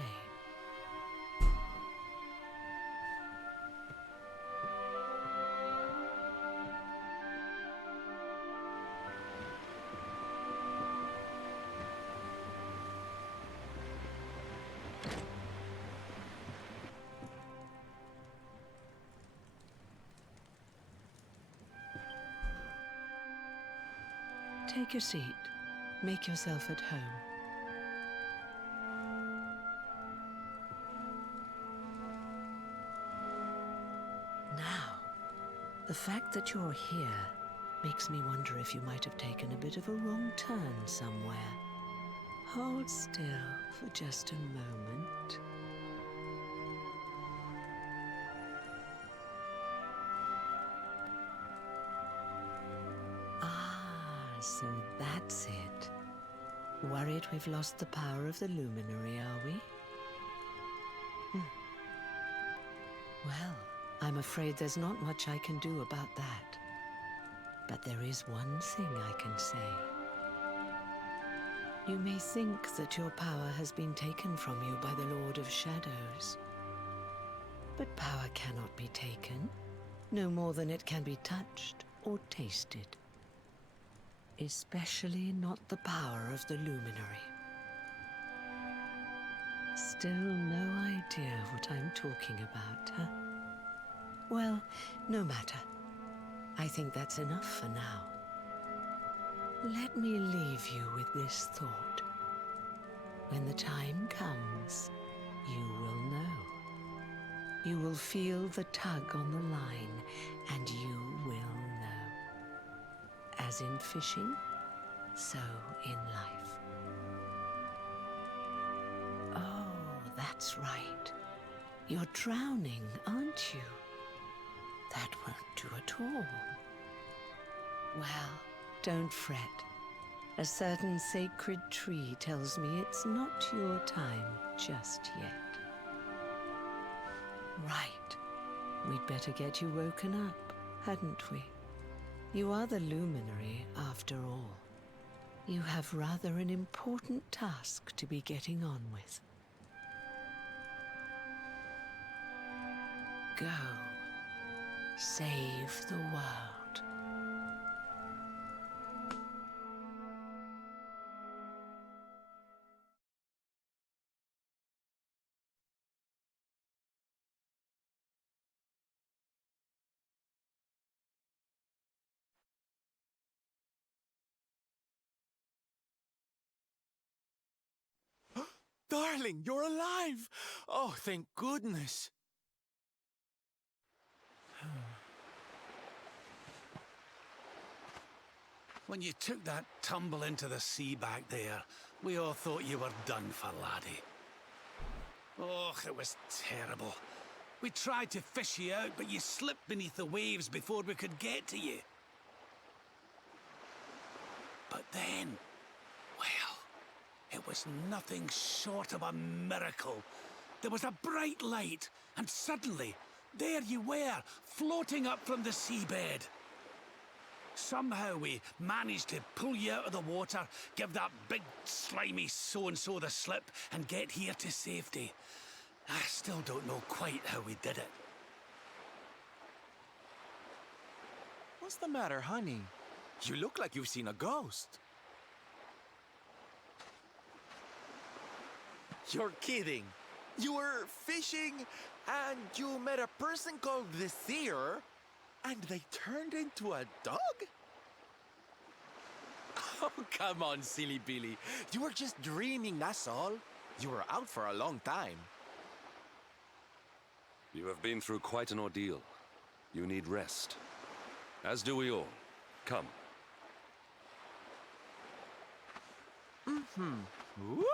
Take a seat. Make yourself at home. Now, the fact that you're here makes me wonder if you might have taken a bit of a wrong turn somewhere. Hold still for just a moment. So that's it. Worried we've lost the power of the luminary, are we? Well, I'm afraid there's not much I can do about that. But there is one thing I can say. You may think that your power has been taken from you by the Lord of Shadows. But power cannot be taken, no more than it can be touched or tasted. Especially not the power of the luminary. Still no idea what I'm talking about, huh? Well, no matter. I think that's enough for now. Let me leave you with this thought. When the time comes, you will know. You will feel the tug on the line, and you will know. As in fishing, so in life. Oh, that's right. You're drowning, aren't you? That won't do at all. Well, don't fret. A certain sacred tree tells me it's not your time just yet. Right. We'd better get you woken up, hadn't we? You are the luminary, after all. You have rather an important task to be getting on with. Go. Save the world. Darling, you're alive! Oh, thank goodness. When you took that tumble into the sea back there, we all thought you were done for, laddie. Oh, it was terrible. We tried to fish you out, but you slipped beneath the waves before we could get to you. But then, well, it It was nothing short of a miracle. There was a bright light, and suddenly, there you were, floating up from the seabed. Somehow we managed to pull you out of the water, give that big, slimy so-and-so the slip, and get here to safety. I still don't know quite how we did it. What's the matter, honey? You look like you've seen a ghost. You're kidding. You were fishing, and you met a person called the Seer, and they turned into a dog? Oh, come on, silly Billy. You were just dreaming, that's all. You were out for a long time. You have been through quite an ordeal. You need rest. As do we all. Come. Whoop.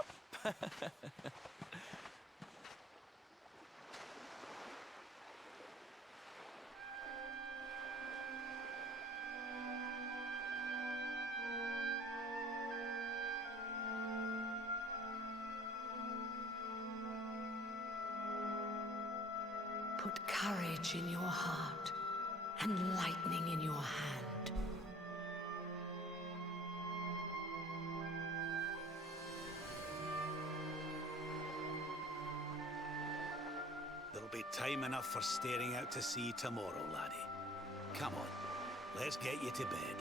Put courage in your heart and lightning in your hand. There'll be time enough for staring out to sea tomorrow, laddie. Come on, let's get you to bed.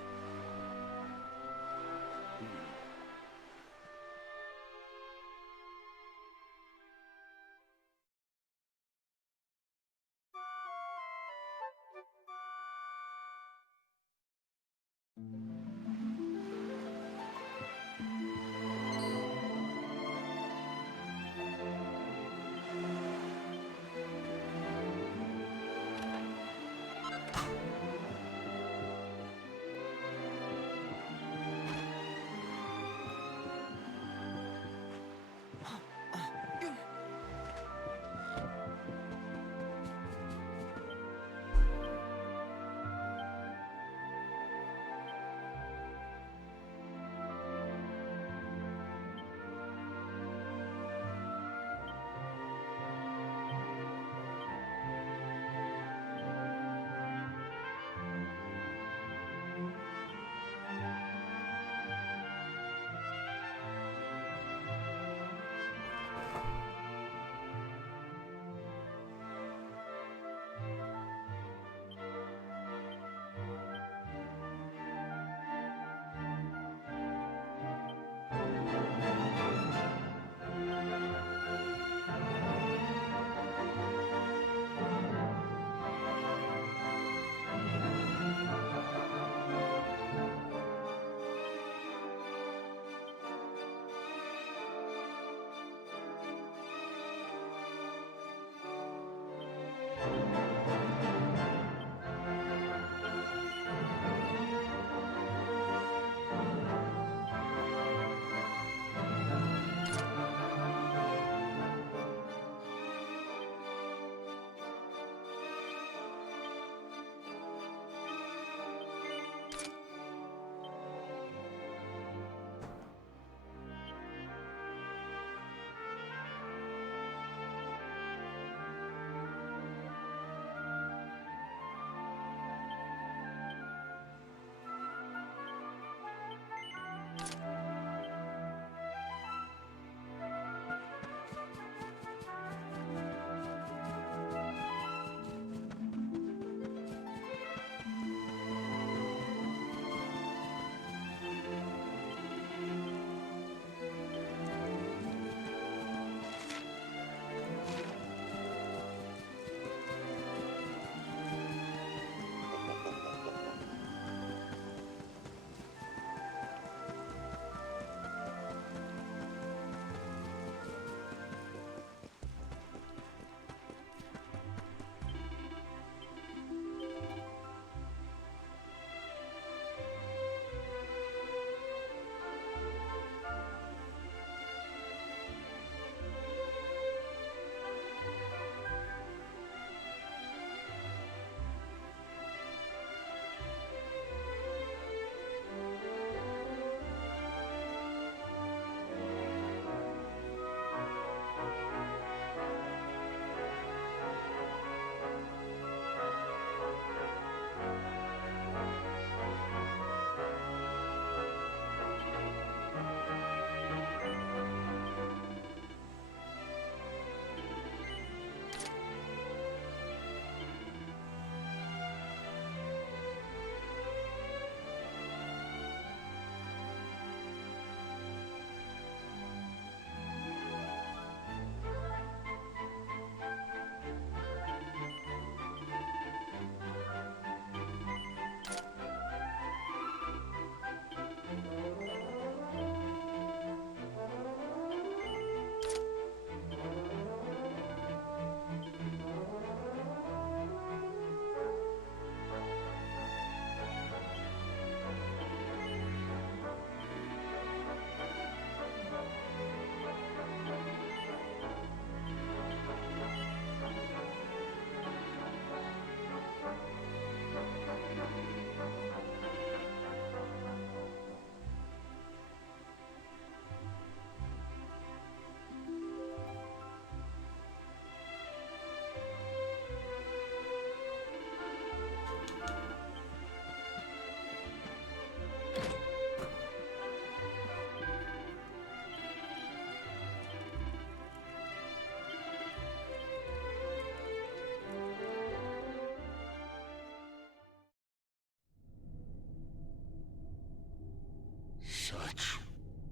Such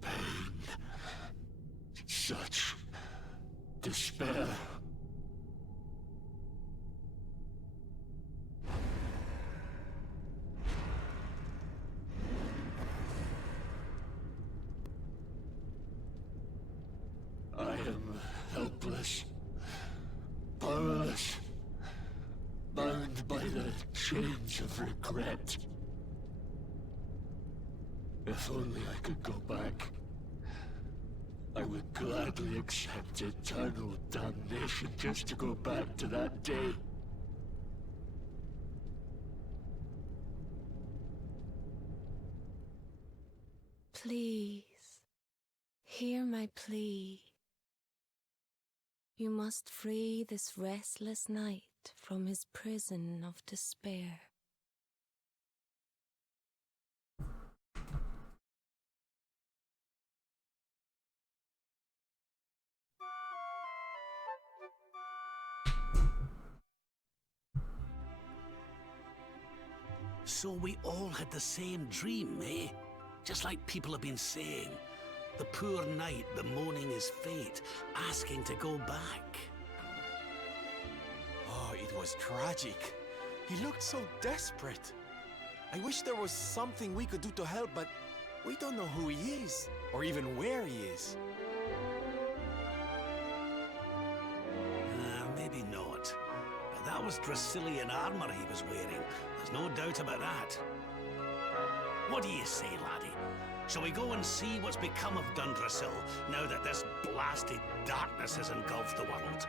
pain. Such despair. I am helpless, powerless, bound by the chains of regret. If only I could go back, I would gladly accept eternal damnation just to go back to that day. Please, hear my plea. You must free this restless knight from his prison of despair. So we all had the same dream, eh? Just like people have been saying. The poor knight bemoaning his fate, asking to go back. Oh, it was tragic. He looked so desperate. I wish there was something we could do to help, but we don't know who he is, or even where he is. Maybe not. But that was Dracilian armor he was wearing. There's no doubt about that. What do you say, laddie? Shall we go and see what's become of Dundrasil, now that this blasted darkness has engulfed the world?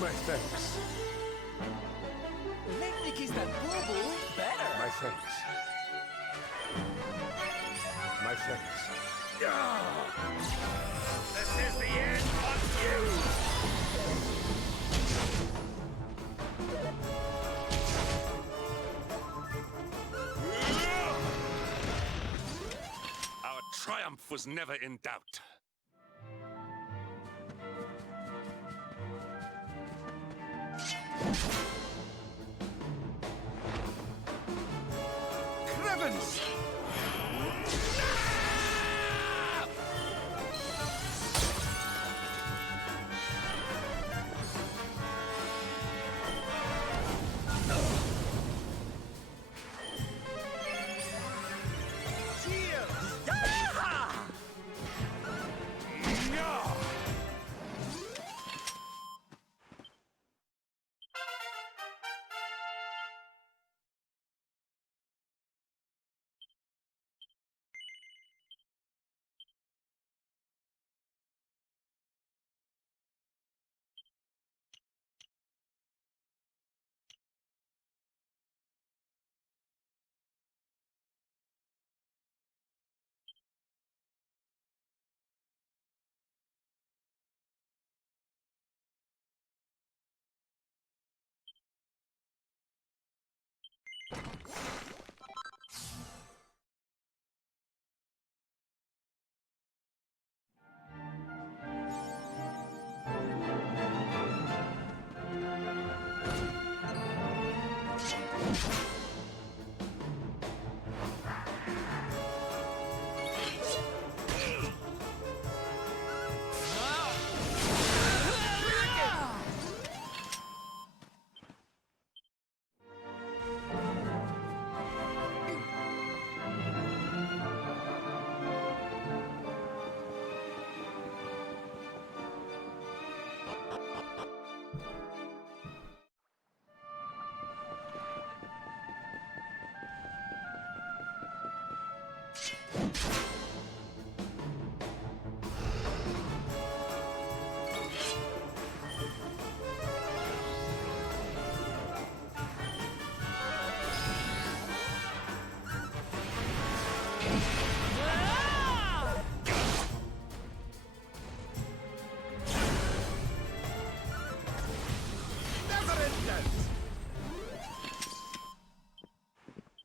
My thanks. Let me kiss that boo-boo better. My thanks. My thanks. This is the end of you! Our triumph was never in doubt. Crevens!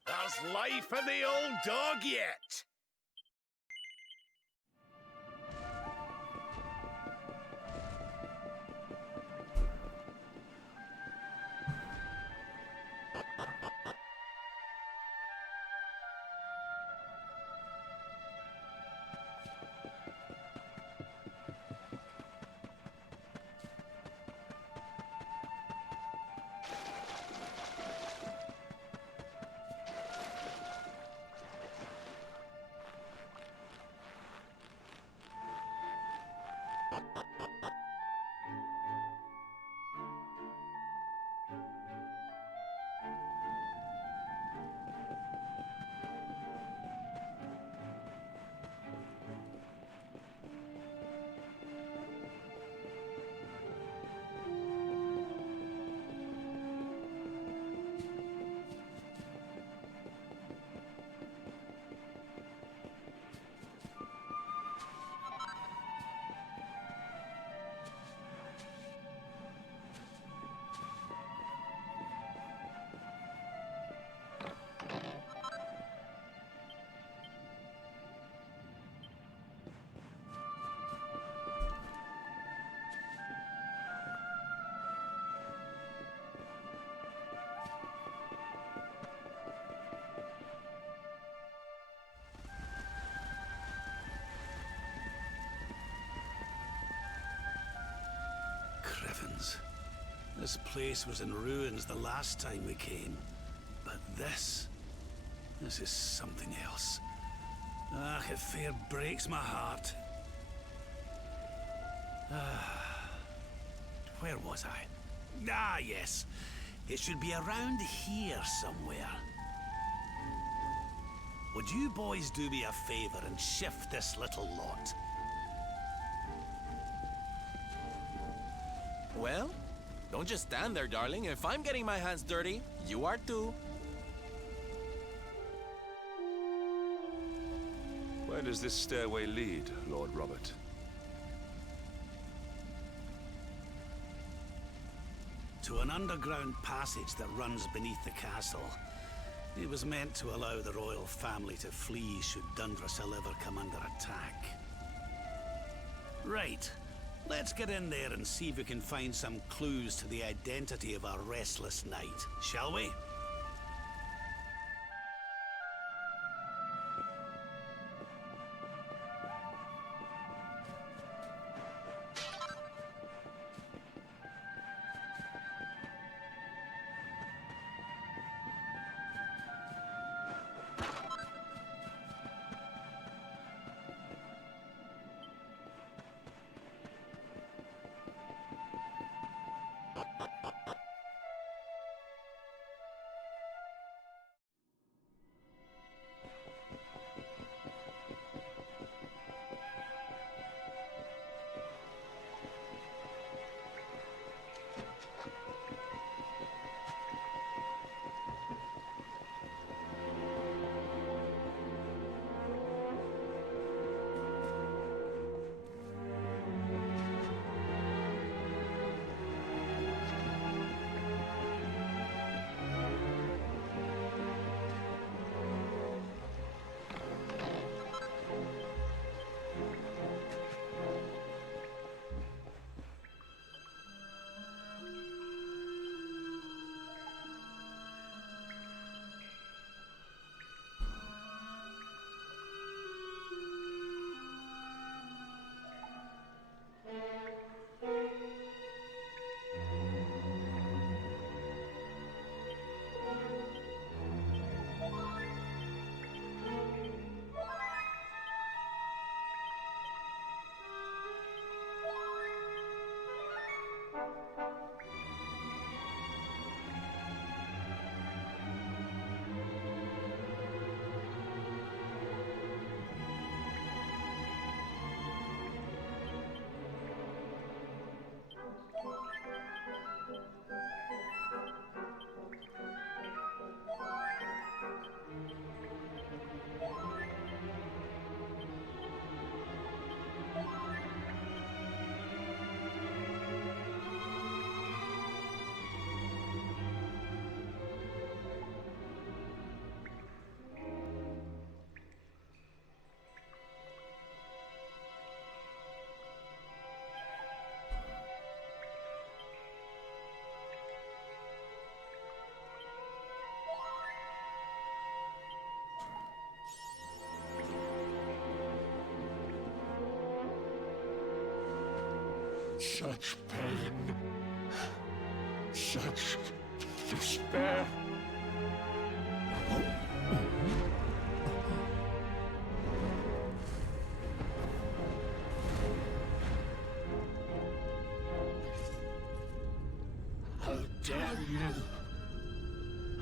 There's life in the old dog yet! This place was in ruins the last time we came. But this is something else. Ah, it fair breaks my heart. Where was I? Ah, yes. It should be around here somewhere. Would you boys do me a favor and shift this little lot? Well, don't just stand there, darling. If I'm getting my hands dirty, you are too. Where does this stairway lead, Lord Robert? To an underground passage that runs beneath the castle. It was meant to allow the royal family to flee should Dundrasil ever come under attack. Right. Let's get in there and see if we can find some clues to the identity of our restless knight, shall we? Such pain. Such despair. How dare you?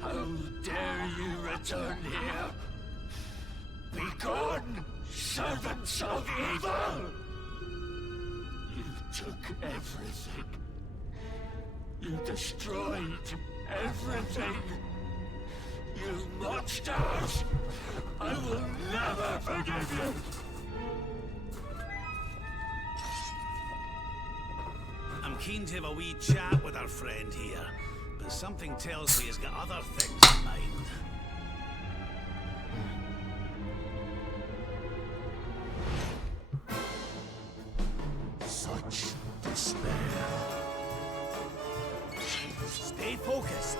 How dare you return here? Begone, servants of evil! You took everything. You destroyed everything. You monsters! I will never forgive you! I'm keen to have a wee chat with our friend here, but something tells me he's got other things in mind. Such despair. Stay focused.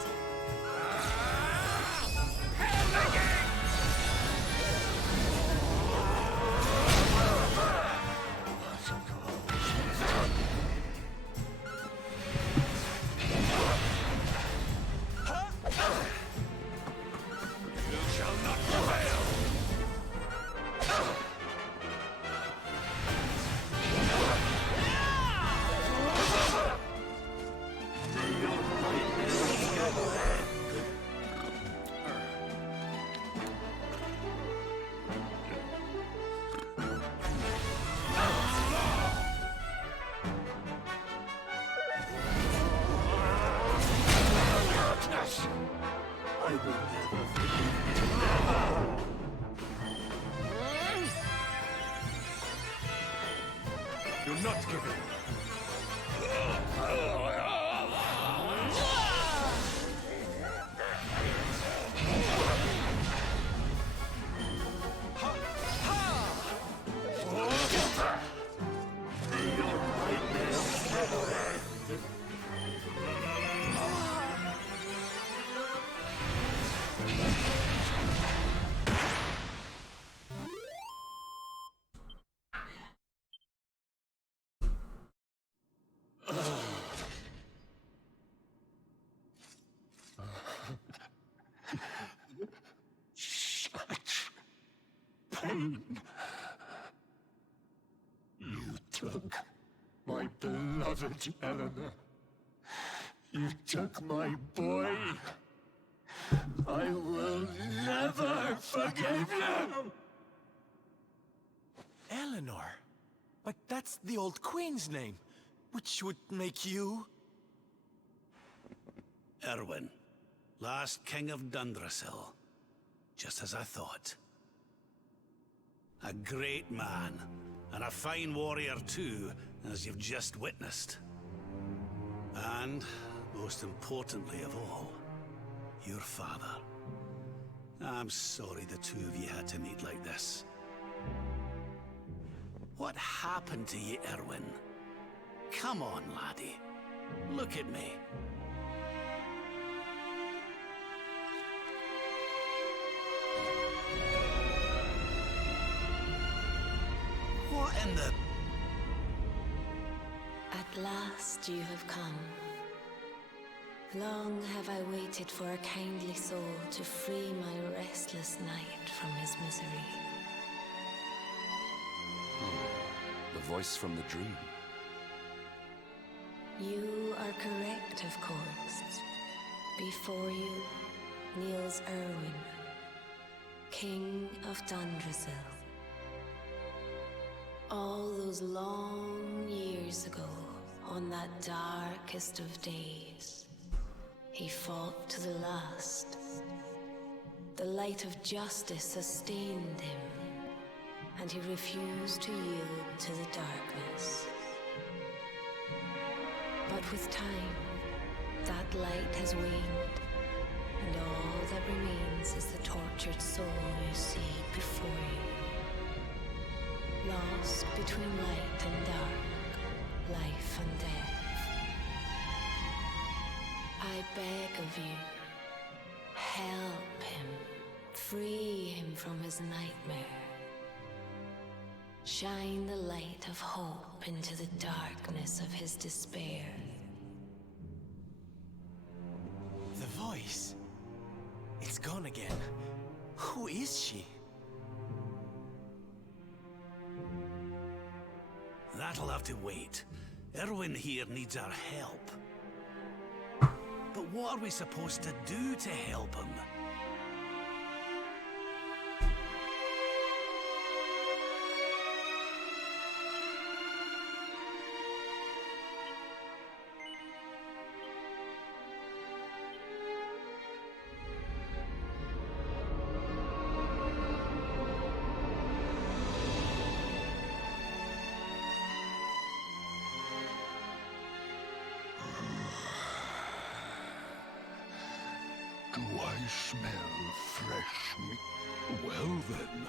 darkness. I will never forgive you. Never! Do not give in. Such pain. You took my beloved Eleanor. You took my boy. I will never forgive you! Eleanor? But that's the old queen's name, which would make you... Erwin, last king of Dundrasil. Just as I thought. A great man, and a fine warrior too, as you've just witnessed. And, most importantly of all, your father. I'm sorry the two of you had to meet like this. What happened to you, Erwin? Come on, laddie. Look at me. What in the... At last you have come. Long have I waited for a kindly soul to free my restless knight from his misery. The voice from the dream. You are correct, of course. Before you kneels Erwin, King of Dundrasil. All those long years ago, on that darkest of days, he fought to the last. The light of justice sustained him, and he refused to yield to the darkness. But with time, that light has waned, and all that remains is the tortured soul you see before you. Lost between light and dark, life and death. I beg of you, help him, free him from his nightmare. Shine the light of hope into the darkness of his despair. The voice. It's gone again. Who is she? That'll have to wait. Erwin here needs our help. But what are we supposed to do to help him? Do I smell fresh meat? Well then,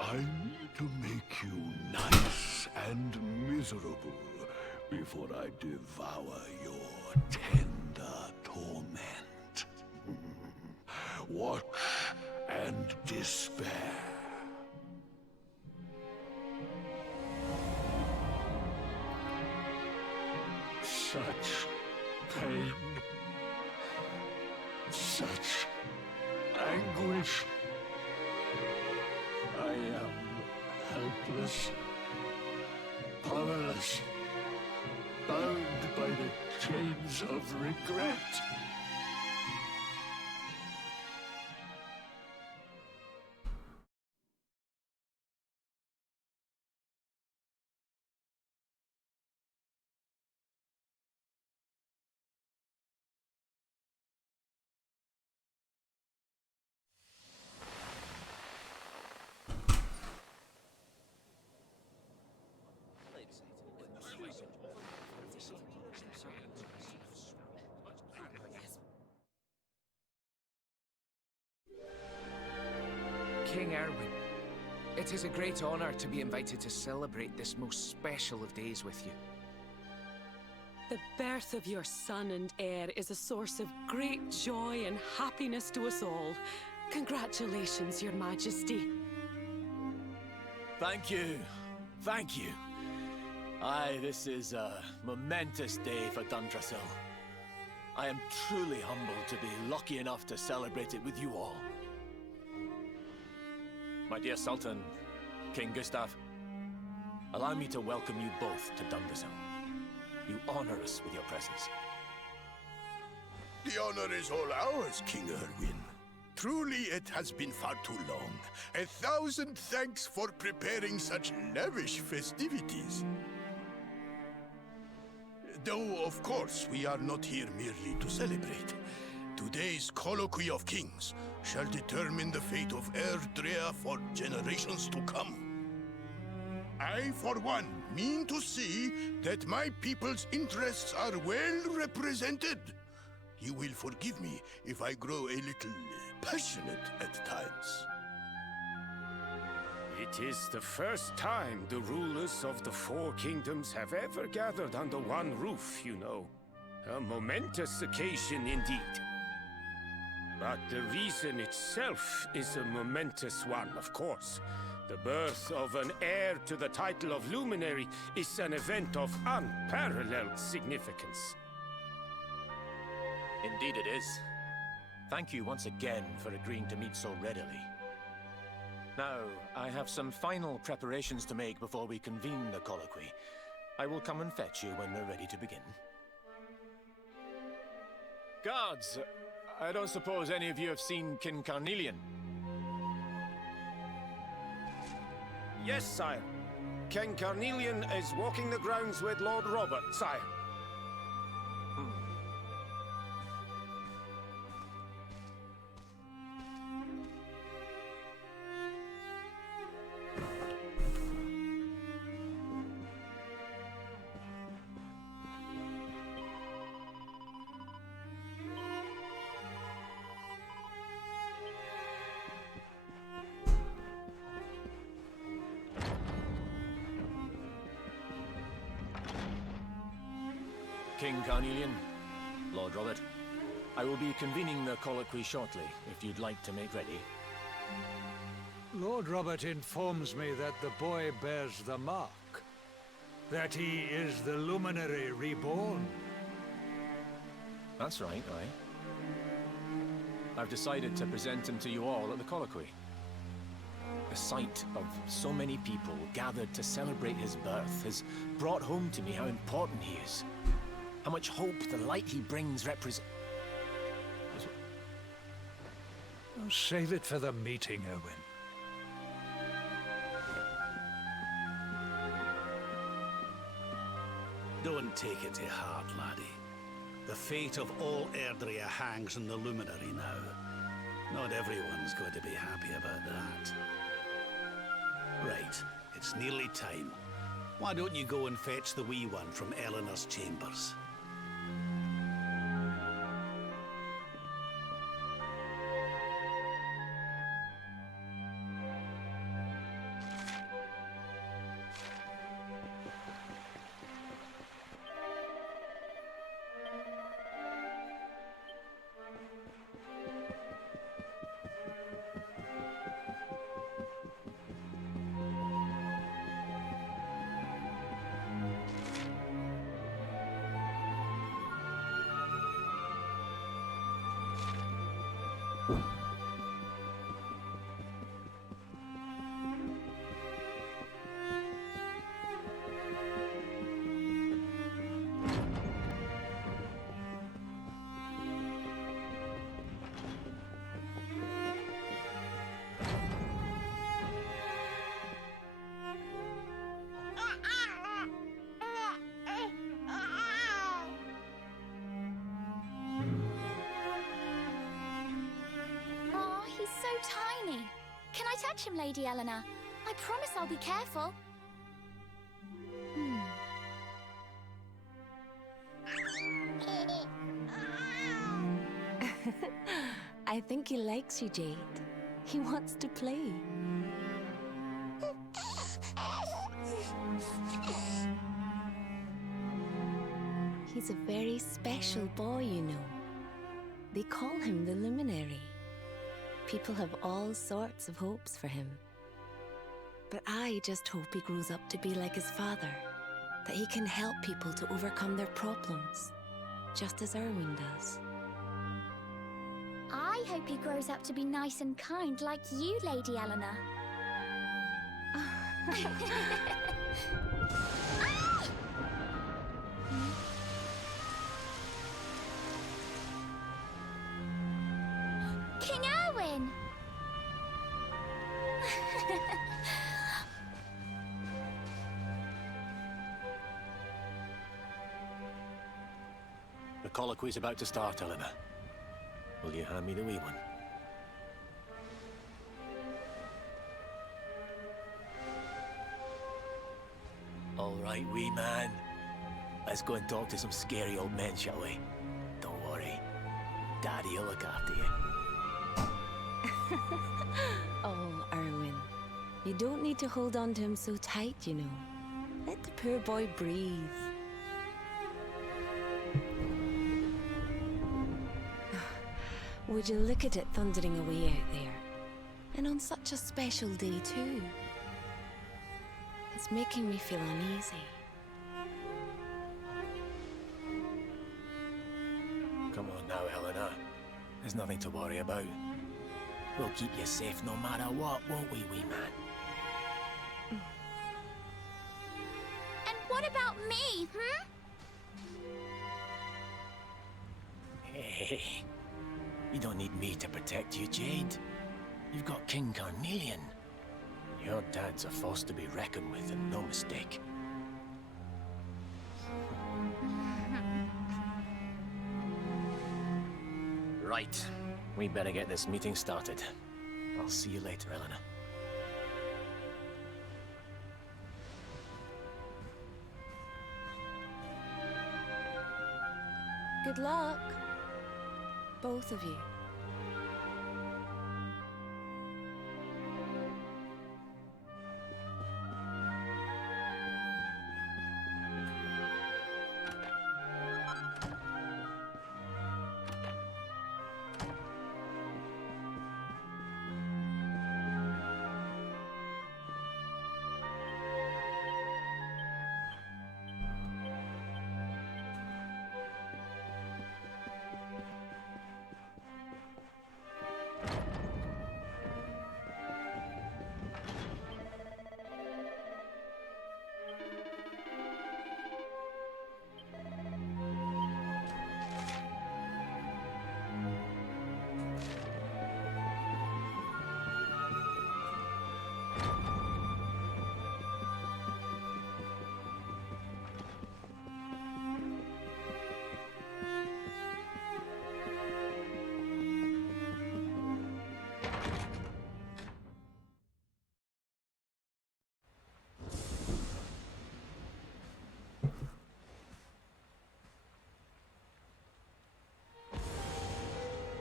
I need to make you nice and miserable before I devour your tender torment. Watch and despair. Such pain. Such anguish. I am helpless, powerless, bound by the chains of regret. King Erwin. It is a great honor to be invited to celebrate this most special of days with you. The birth of your son and heir is a source of great joy and happiness to us all. Congratulations, Your Majesty. Thank you. Thank you. Aye, this is a momentous day for Dundrasil. I am truly humbled to be lucky enough to celebrate it with you all. My dear Sultan, King Gustav, allow me to welcome you both to Dundrasil. You honor us with your presence. The honor is all ours, King Erwin. Truly, it has been far too long. 1,000 thanks for preparing such lavish festivities. Though, of course, we are not here merely to celebrate. Today's Colloquy of Kings shall determine the fate of Erdrea for generations to come. I, for one, mean to see that my people's interests are well represented. You will forgive me if I grow a little passionate at times. It is the first time the rulers of the Four Kingdoms have ever gathered under one roof, you know. A momentous occasion indeed. But the reason itself is a momentous one, of course. The birth of an heir to the title of Luminary is an event of unparalleled significance. Indeed it is. Thank you once again for agreeing to meet so readily. Now, I have some final preparations to make before we convene the colloquy. I will come and fetch you when we're ready to begin. Guards, I don't suppose any of you have seen King Carnelian? Yes, sire. King Carnelian is walking the grounds with Lord Robert, sire. King Carnelian, Lord Robert, I will be convening the colloquy shortly, if you'd like to make ready. Lord Robert informs me that the boy bears the mark. That he is the Luminary reborn. That's right, aye. I've decided to present him to you all at the colloquy. The sight of so many people gathered to celebrate his birth has brought home to me how important he is. How much hope the light he brings represents. Save it for the meeting, Owen. Don't take it to heart, laddie. The fate of all Erdrea hangs in the Luminary now. Not everyone's going to be happy about that. Right, it's nearly time. Why don't you go and fetch the wee one from Eleanor's chambers? Tiny. Can I touch him, Lady Eleanor? I promise I'll be careful. I think he likes you, Jade. He wants to play. He's a very special boy, you know. They call him the Luminary. People have all sorts of hopes for him. But I just hope he grows up to be like his father, that he can help people to overcome their problems, just as Erwin does. I hope he grows up to be nice and kind like you, Lady Eleanor. King Erwin! The colloquy's about to start, Eleanor. Will you hand me the wee one? All right, wee man. Let's go and talk to some scary old men, shall we? Don't worry. Daddy will look after you. Oh, Erwin. You don't need to hold on to him so tight, you know. Let the poor boy breathe. Would you look at it thundering away out there? And on such a special day, too. It's making me feel uneasy. Come on now, Eleanor. There's nothing to worry about. We'll keep you safe no matter what, won't we, wee man? And what about me, hmm? Hey, you don't need me to protect you, Jade. You've got King Carnelian. Your dad's a force to be reckoned with, and no mistake. Right. We better get this meeting started. I'll see you later, Eleanor. Good luck. Both of you.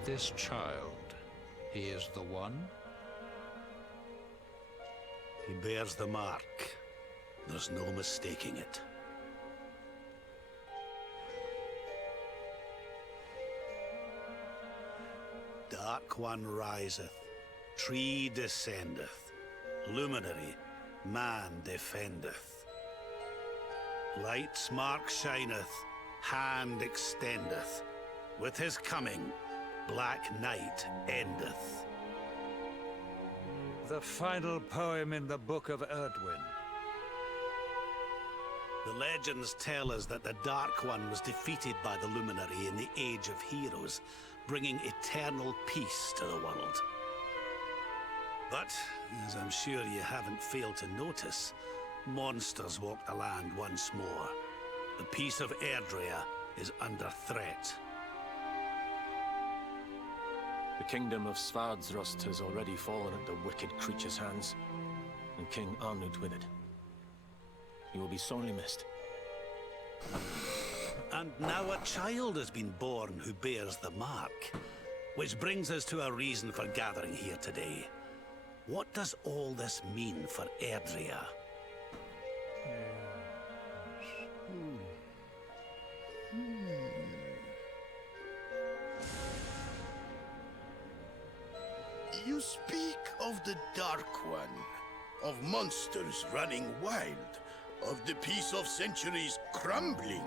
This child, he is the one? He bears the mark. There's no mistaking it. Dark One riseth, tree descendeth, luminary, man defendeth. Light's mark shineth, hand extendeth. With his coming, black night endeth. The final poem in the Book of Erdwin. The legends tell us that the Dark One was defeated by the Luminary in the Age of Heroes, bringing eternal peace to the world. But, as I'm sure you haven't failed to notice, monsters walk the land once more. The peace of Erdrea is under threat. The kingdom of Svardsrust has already fallen at the wicked creature's hands, and King Arnut with it. He will be sorely missed. And now a child has been born who bears the mark. Which brings us to a reason for gathering here today. What does all this mean for Erdrea? You speak of the Dark One, of monsters running wild, of the peace of centuries crumbling.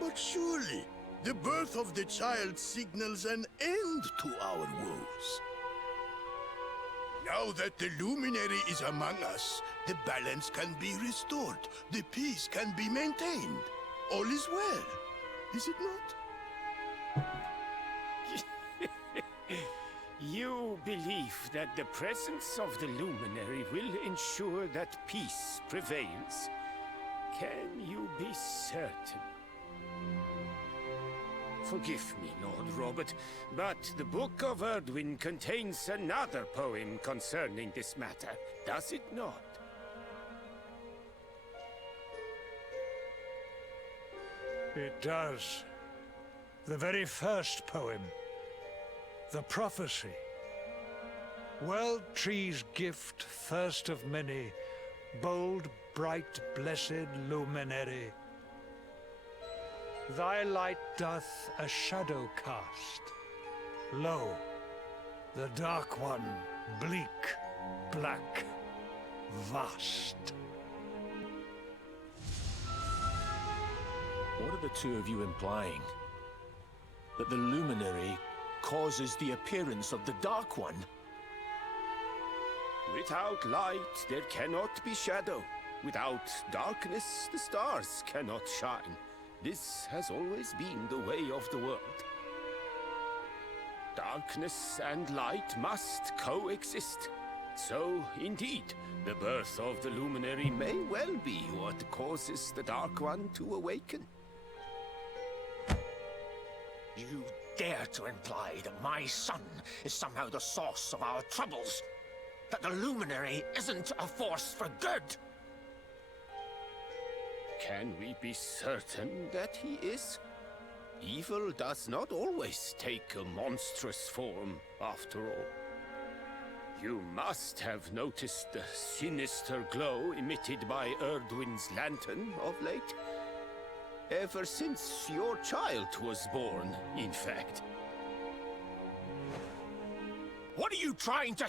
But surely, the birth of the child signals an end to our woes. Now that the luminary is among us, the balance can be restored, the peace can be maintained. All is well, is it not? You believe that the presence of the luminary will ensure that peace prevails? Can you be certain? Forgive me, Lord Robert, but the Book of Erdwin contains another poem concerning this matter, does it not? It does. The very first poem. The prophecy. World Tree's gift, first of many, bold, bright, blessed luminary. Thy light doth a shadow cast. Lo, the Dark One, bleak, black, vast. What are the two of you implying? That the luminary causes the appearance of the Dark One? Without light, there cannot be shadow. Without darkness, the stars cannot shine. This has always been the way of the world. Darkness and light must coexist. So, indeed, the birth of the luminary may well be what causes the Dark One to awaken. You dare to imply that my son is somehow the source of our troubles? That the luminary isn't a force for good? Can we be certain that he is? Evil does not always take a monstrous form, after all. You must have noticed the sinister glow emitted by Erdwin's lantern of late. Ever since your child was born, in fact. What are you trying to...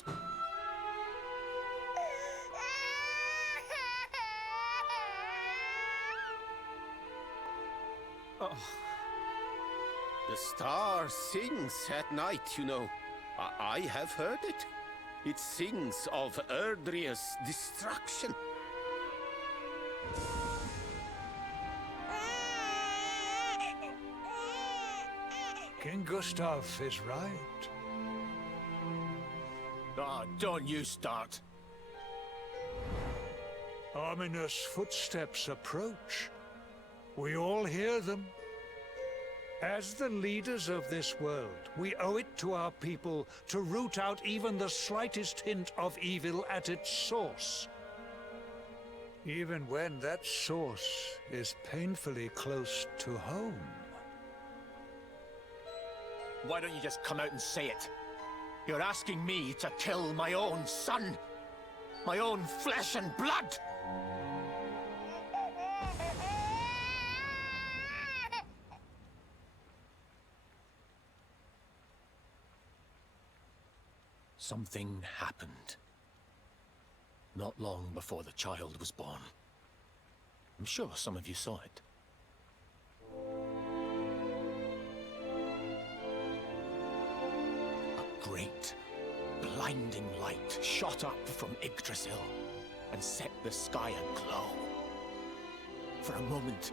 Oh. The star sings at night, you know. I have heard it. It sings of Erdrea's destruction. King Gustav is right. Ah, don't you start. Ominous footsteps approach. We all hear them. As the leaders of this world, we owe it to our people to root out even the slightest hint of evil at its source. Even when that source is painfully close to home. Why don't you just come out and say it? You're asking me to kill my own son. My own flesh and blood. Something happened. Not long before the child was born. I'm sure some of you saw it. A great, blinding light shot up from Yggdrasil and set the sky aglow. For a moment,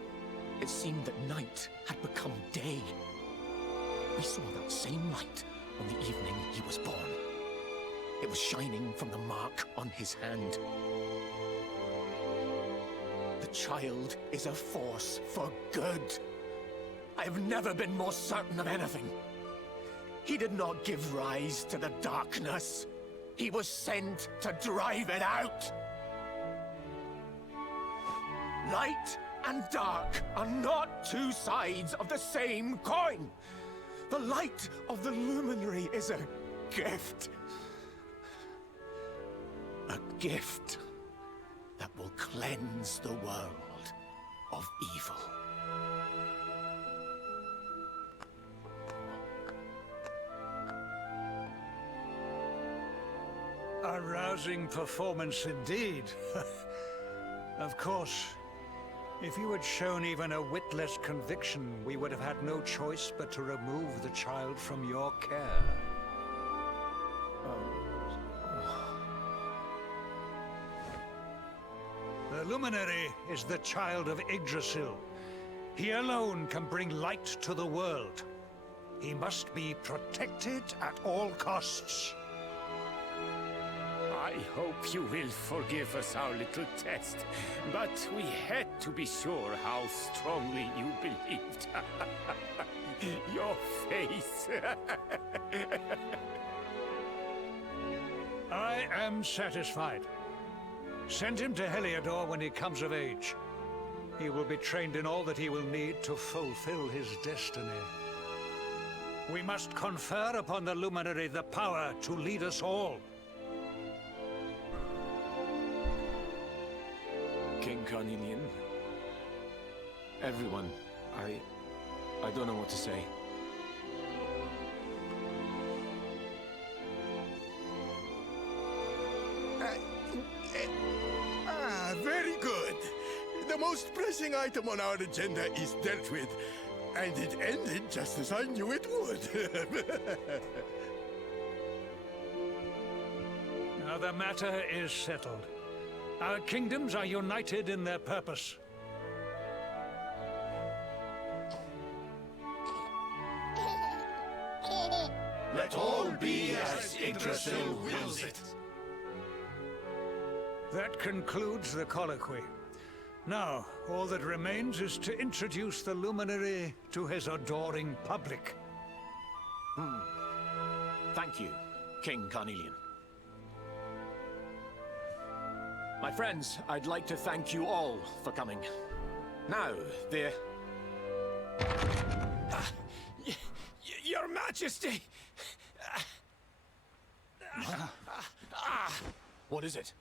it seemed that night had become day. We saw that same light on the evening he was born. It was shining from the mark on his hand. The child is a force for good. I have never been more certain of anything. He did not give rise to the darkness. He was sent to drive it out. Light and dark are not two sides of the same coin. The light of the luminary is a gift. gift that will cleanse the world of evil. A rousing performance indeed. Of course, if you had shown even a whit less conviction, we would have had no choice but to remove the child from your care. The Luminary is the child of Yggdrasil. He alone can bring light to the world. He must be protected at all costs. I hope you will forgive us our little test, but we had to be sure how strongly you believed. Your face. I am satisfied. Send him to Heliodor when he comes of age. He will be trained in all that he will need to fulfill his destiny. We must confer upon the Luminary the power to lead us all. King Carnelian. Everyone, I don't know what to say. Very good. The most pressing item on our agenda is dealt with, and it ended just as I knew it would. Now the matter is settled. Our kingdoms are united in their purpose. Let all be as Yggdrasil wills it. That concludes the colloquy. Now, all that remains is to introduce the Luminary to his adoring public. Thank you, King Carnelian. My friends, I'd like to thank you all for coming. Now, Your Majesty! What is it?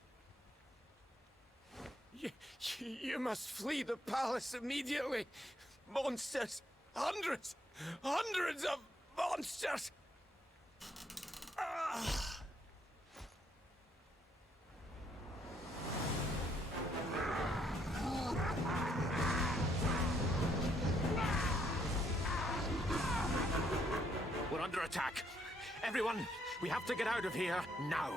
You must flee the palace immediately. Monsters! Hundreds! Hundreds of monsters! We're under attack. Everyone, we have to get out of here now.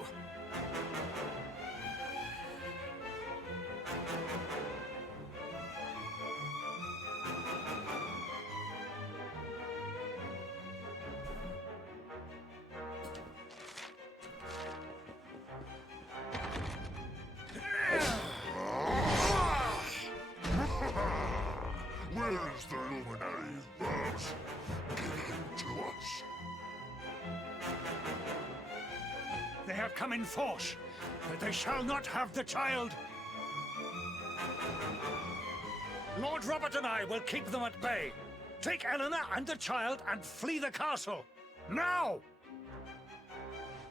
Where's the Luminary, Babs? Give him to us. They have come in force, but they shall not have the child. Lord Robert and I will keep them at bay. Take Eleanor and the child and flee the castle. Now!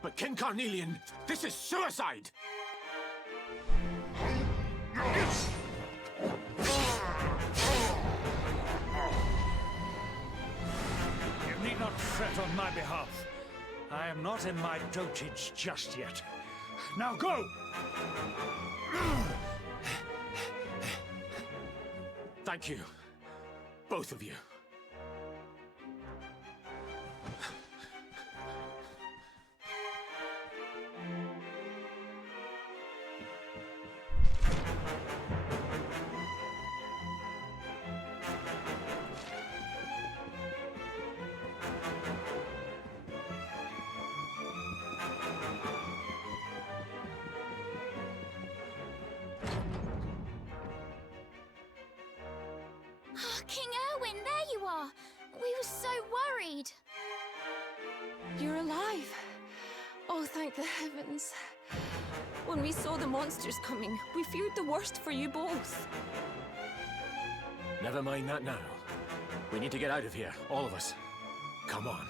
But King Carnelian, this is suicide! You need not fret on my behalf. I am not in my dotage just yet. Now go! Thank you, both of you. King Erwin, there you are! We were so worried. You're alive. Oh, thank the heavens. When we saw the monsters coming, we feared the worst for you both. Never mind that now. We need to get out of here, all of us. Come on.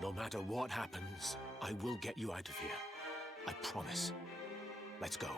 No matter what happens, I will get you out of here. I promise. Let's go.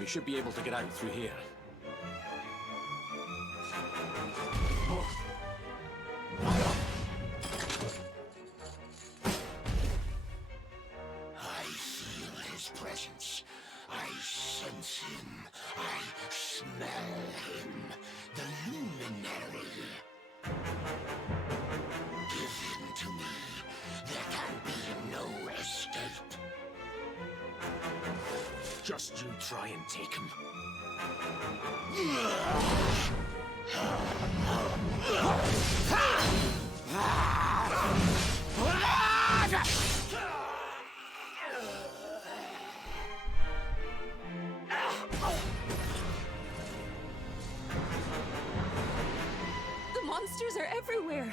We should be able to get out through here. I feel his presence. I sense him. I smell him. The luminary. Give him to me. There can be no escape. Just you try and take him. The monsters are everywhere.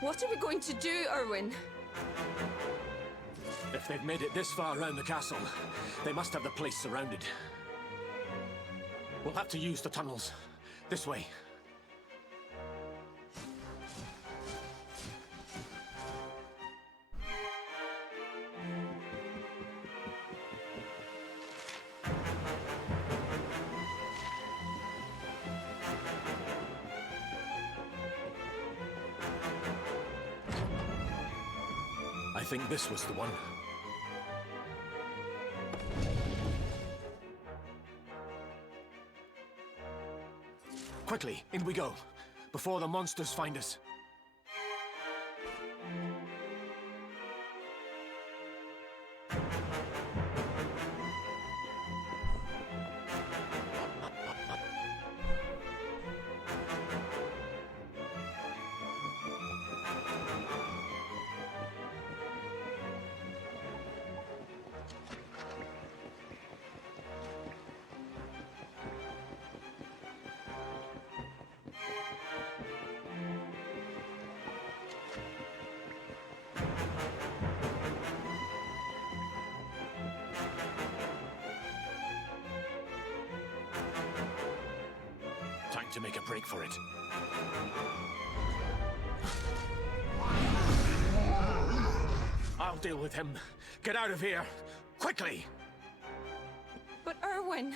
What are we going to do, Erwin? If they've made it this far around the castle, they must have the place surrounded. We'll have to use the tunnels. This way. I think this was the one. Quickly, in we go, before the monsters find us. Time to make a break for it. I'll deal with him. Get out of here, quickly! But Erwin...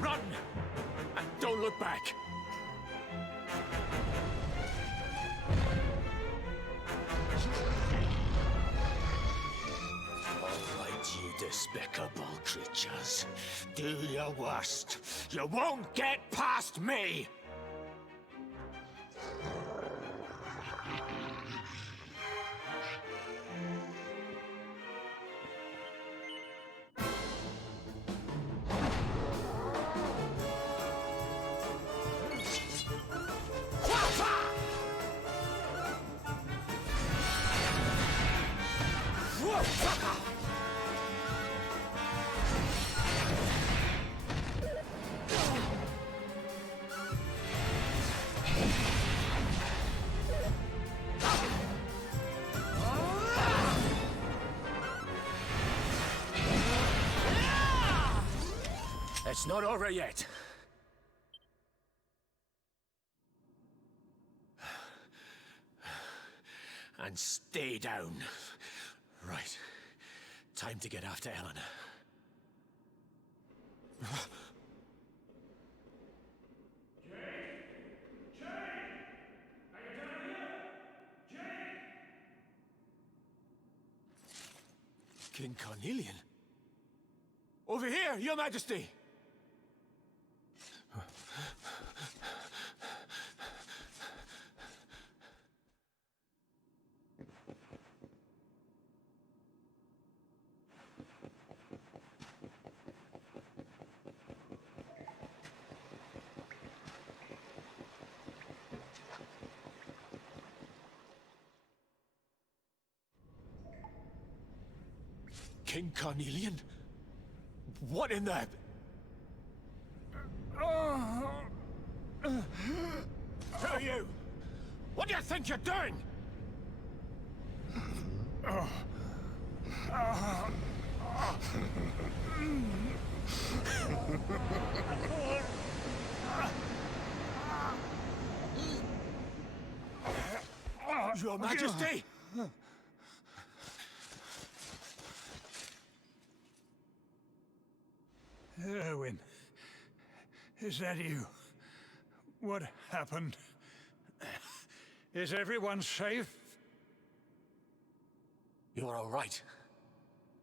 Run! And don't look back! All right, you despicable creatures. Do your worst. You won't get past me! It's not over yet. And stay down. Right. Time to get after Eleanor. King Carnelian? Over here, Your Majesty! King Carnelian? What in the... Who are you? What do you think you're doing? Your Majesty! Erwin, is that you? What happened? Is everyone safe? You're all right.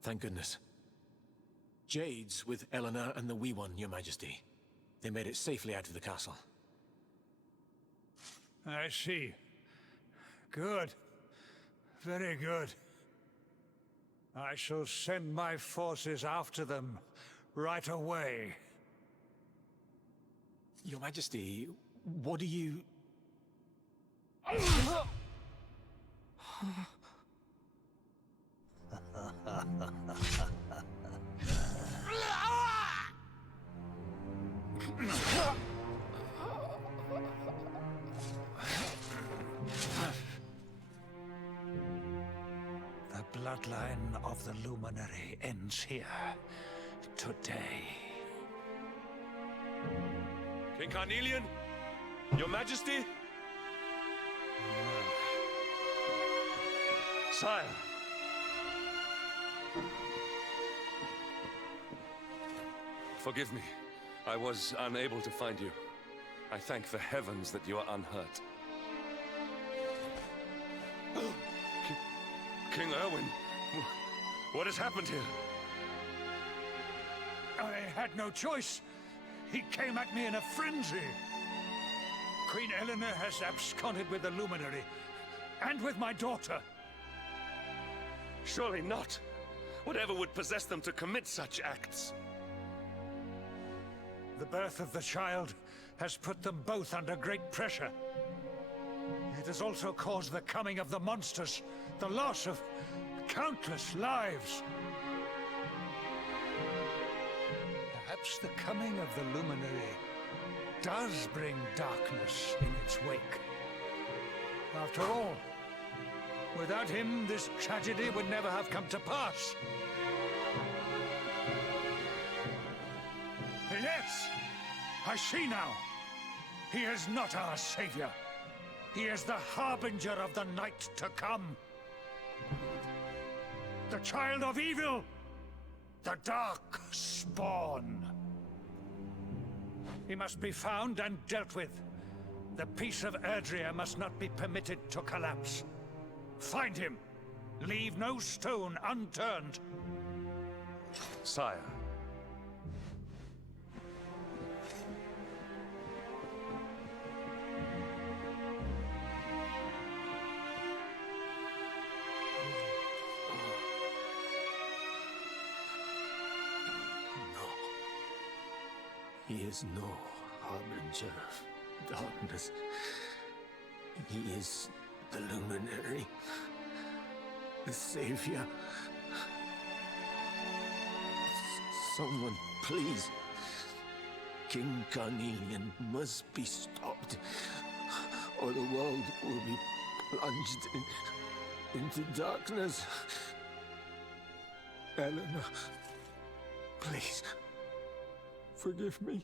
Thank goodness. Jade's with Eleanor and the Wee One, Your Majesty. They made it safely out of the castle. I see. Good. Very good. I shall send my forces after them right away. Your Majesty, what do you... The bloodline of the Luminary ends here, today. King Carnelian? Your Majesty? Sire! Forgive me. I was unable to find you. I thank the heavens that you are unhurt. King Erwin, what has happened here? I had no choice. He came at me in a frenzy. Queen Eleanor has absconded with the Luminary, and with my daughter. Surely not. Whatever would possess them to commit such acts? The birth of the child has put them both under great pressure. It has also caused the coming of the monsters, the loss of countless lives. Perhaps the coming of the Luminary does bring darkness in its wake. After all, without him, this tragedy would never have come to pass. Yes! I see now. He is not our savior. He is the harbinger of the night to come. The child of evil. The dark spawn. He must be found and dealt with. The peace of Erdrea must not be permitted to collapse. Find him. Leave no stone unturned. Sire. He is no harbinger of darkness. He is the Luminary, the Savior. Someone, please. King Carnelian must be stopped, or the world will be plunged into darkness. Eleanor, please. Forgive me.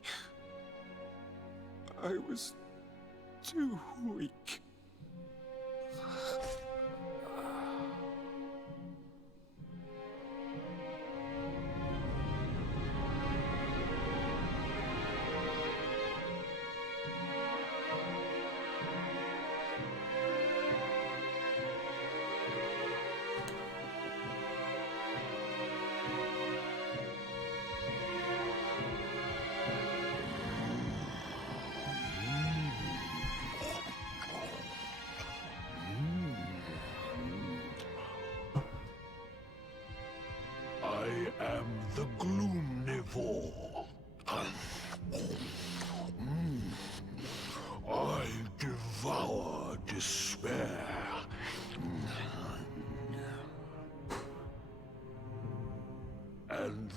I was too weak.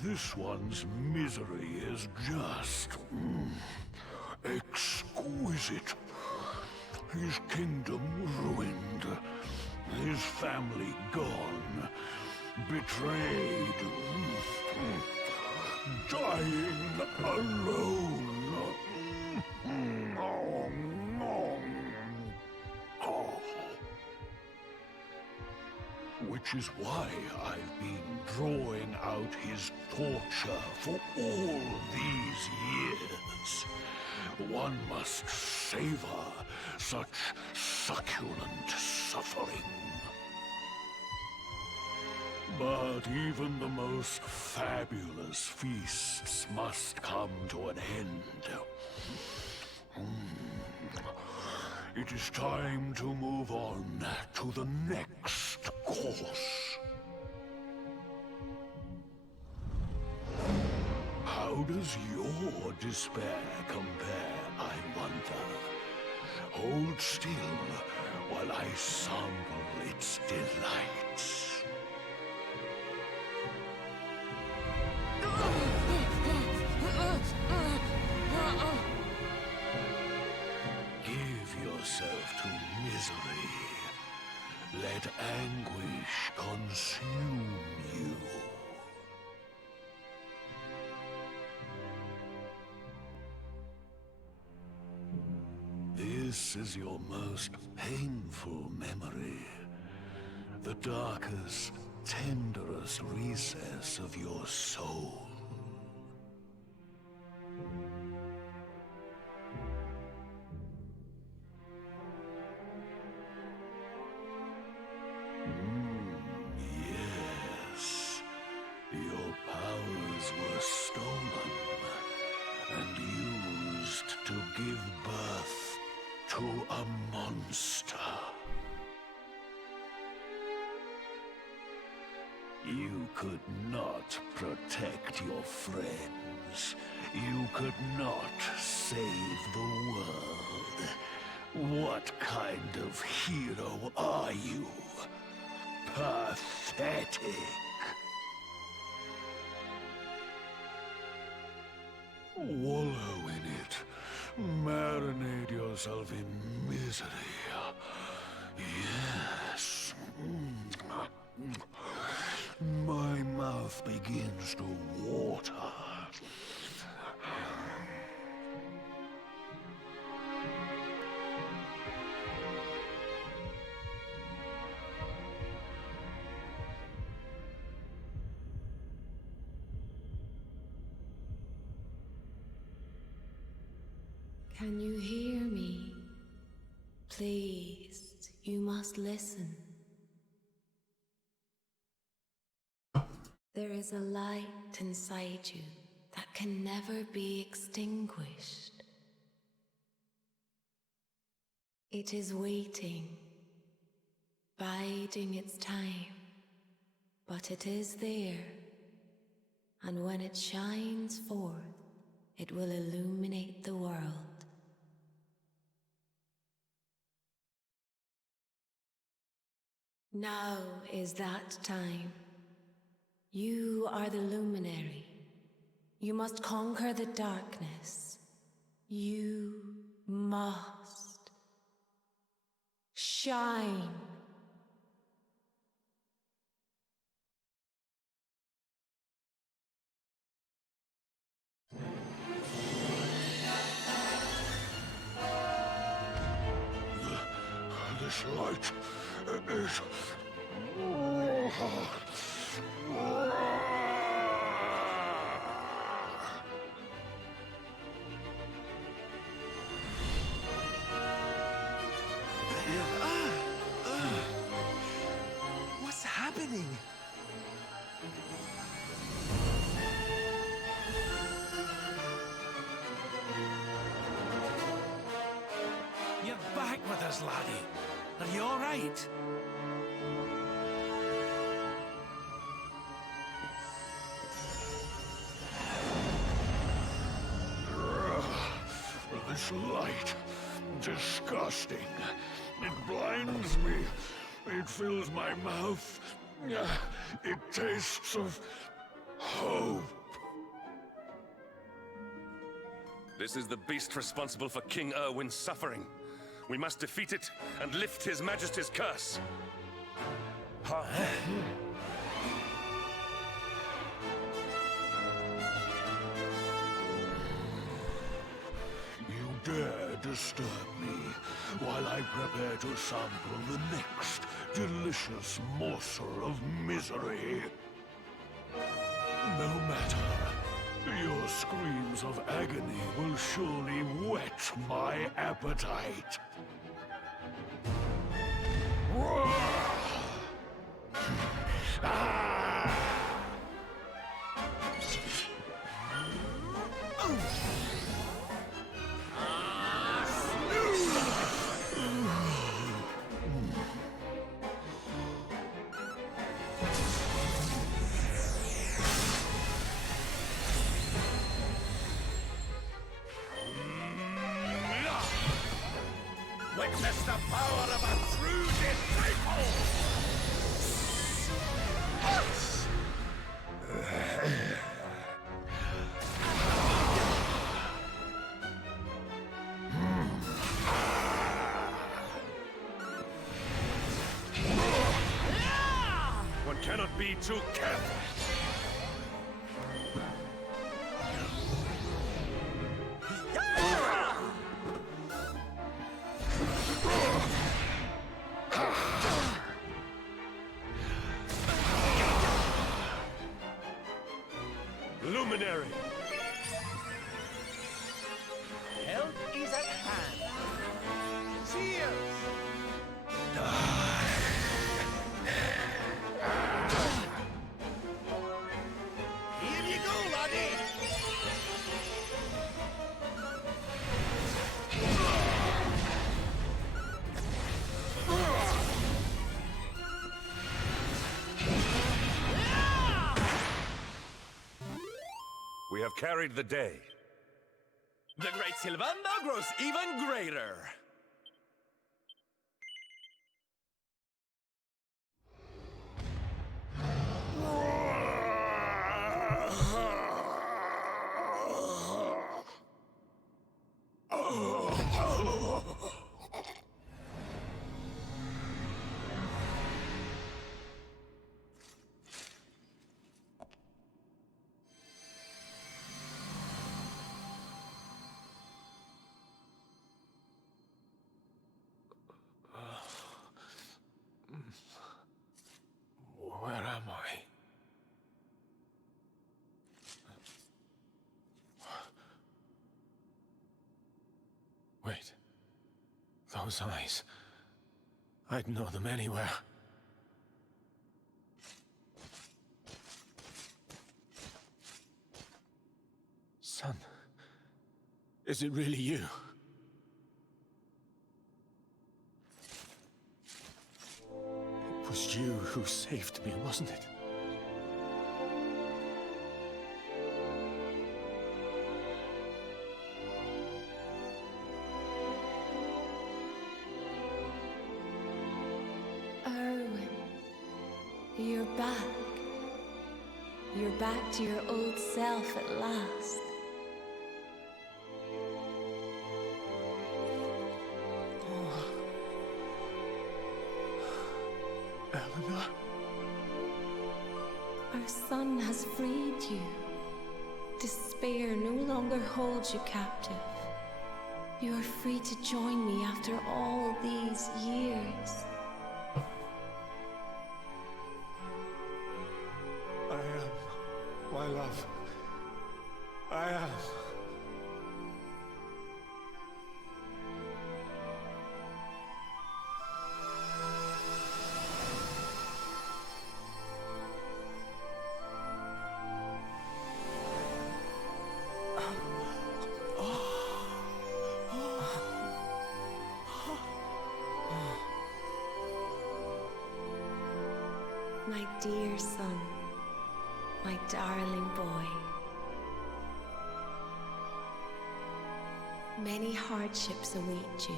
This one's misery is just exquisite. His kingdom ruined, his family gone, betrayed, dying alone. Which is why I've been drawing out his torture for all these years. One must savor such succulent suffering. But even the most fabulous feasts must come to an end. It is time to move on to the next course. How does your despair compare, I wonder? Hold still while I sample its delights. Give yourself to misery. Let anguish consume you. This is your most painful memory. The darkest, tenderest recess of your soul. Yes. Your powers were stolen and used to give birth to a monster. You could not protect your friends. You could not save the world. What kind of hero are you? Pathetic. Wallow in it. Marinate yourself in misery. Yes. My mouth begins to water. Can you hear me? Please, you must listen. There is a light inside you that can never be extinguished. It is waiting, biding its time, but it is there, and when it shines forth, it will illuminate the world. Now is that time. You are the luminary. You must conquer the darkness. You must shine. This light is... What's happening? You're back with us, laddie. Are you all right? This light, disgusting. It blinds me. It fills my mouth. It tastes of hope. This is the beast responsible for King Erwin's suffering. We must defeat it and lift His Majesty's curse. You dare disturb me while I prepare to sample the next delicious morsel of misery. No matter. Your screams of agony will surely whet my appetite. Witness the power of a true disciple! One cannot be too careful. Luminary! Help is at hand. Cheers! Here you go, laddie! We have carried the day. The great Sylvando grows even greater. Where am I? Wait. Those eyes. I'd know them anywhere. Son. Is it really you? It was you who saved me, wasn't it? Erwin, you're back. You're back to your old self at last. Eleanor? Our son has freed you. Despair no longer holds you captive. You are free to join me after all these years. I am, my love. I am. My dear son, my darling boy. Many hardships await you.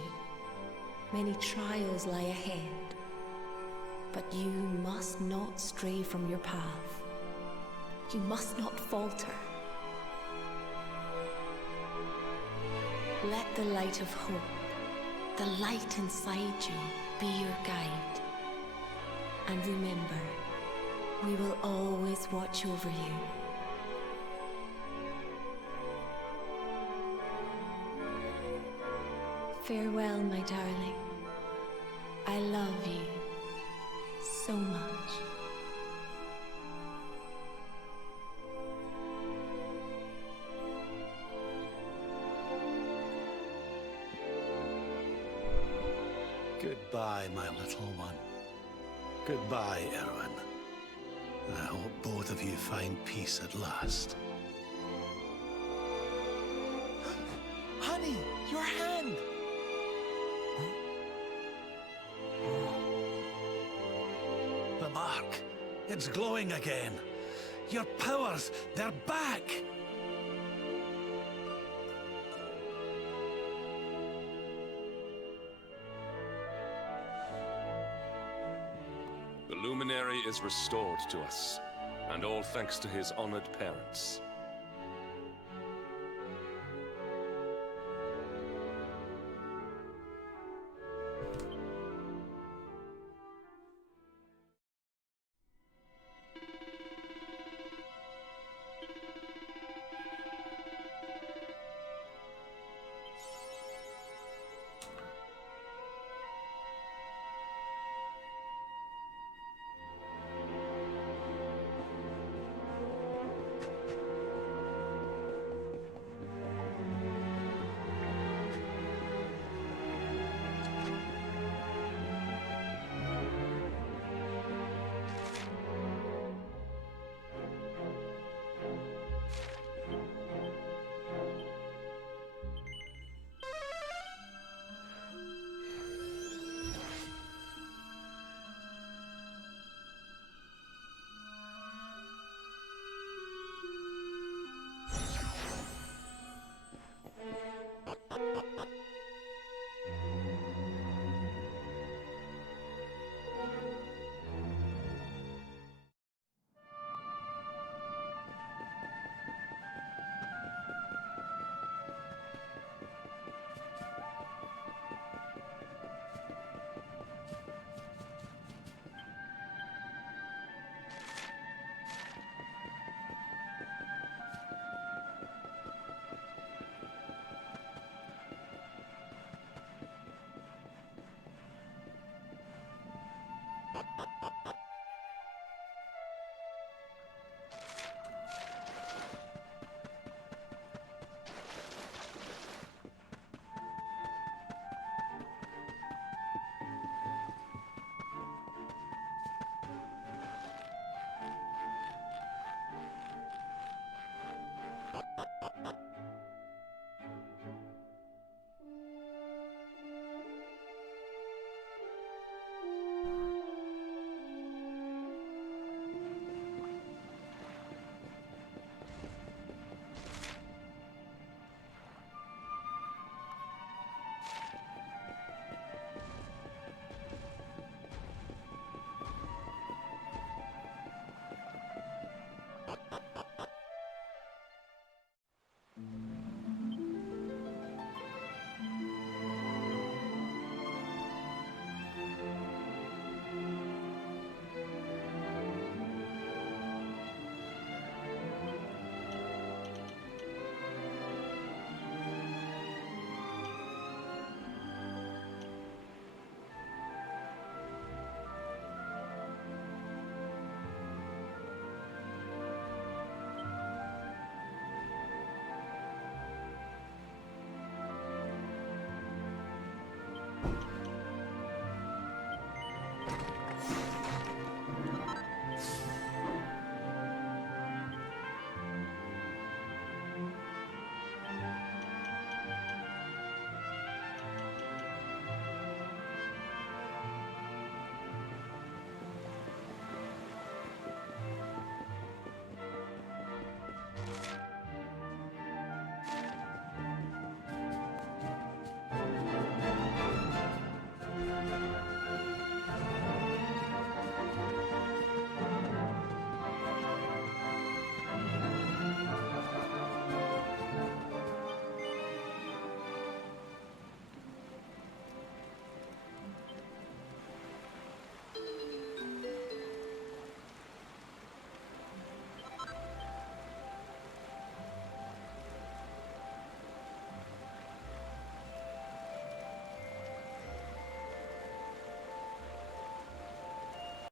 Many trials lie ahead. But you must not stray from your path. You must not falter. Let the light of hope, the light inside you, be your guide. And remember, we will always watch over you. Farewell, my darling. I love you so much. Goodbye, my little one. Goodbye, Erwin. I hope both of you find peace at last. Honey, your hand! The mark. It's glowing again. Your powers, they're back! The luminary is restored to us, and all thanks to his honored parents.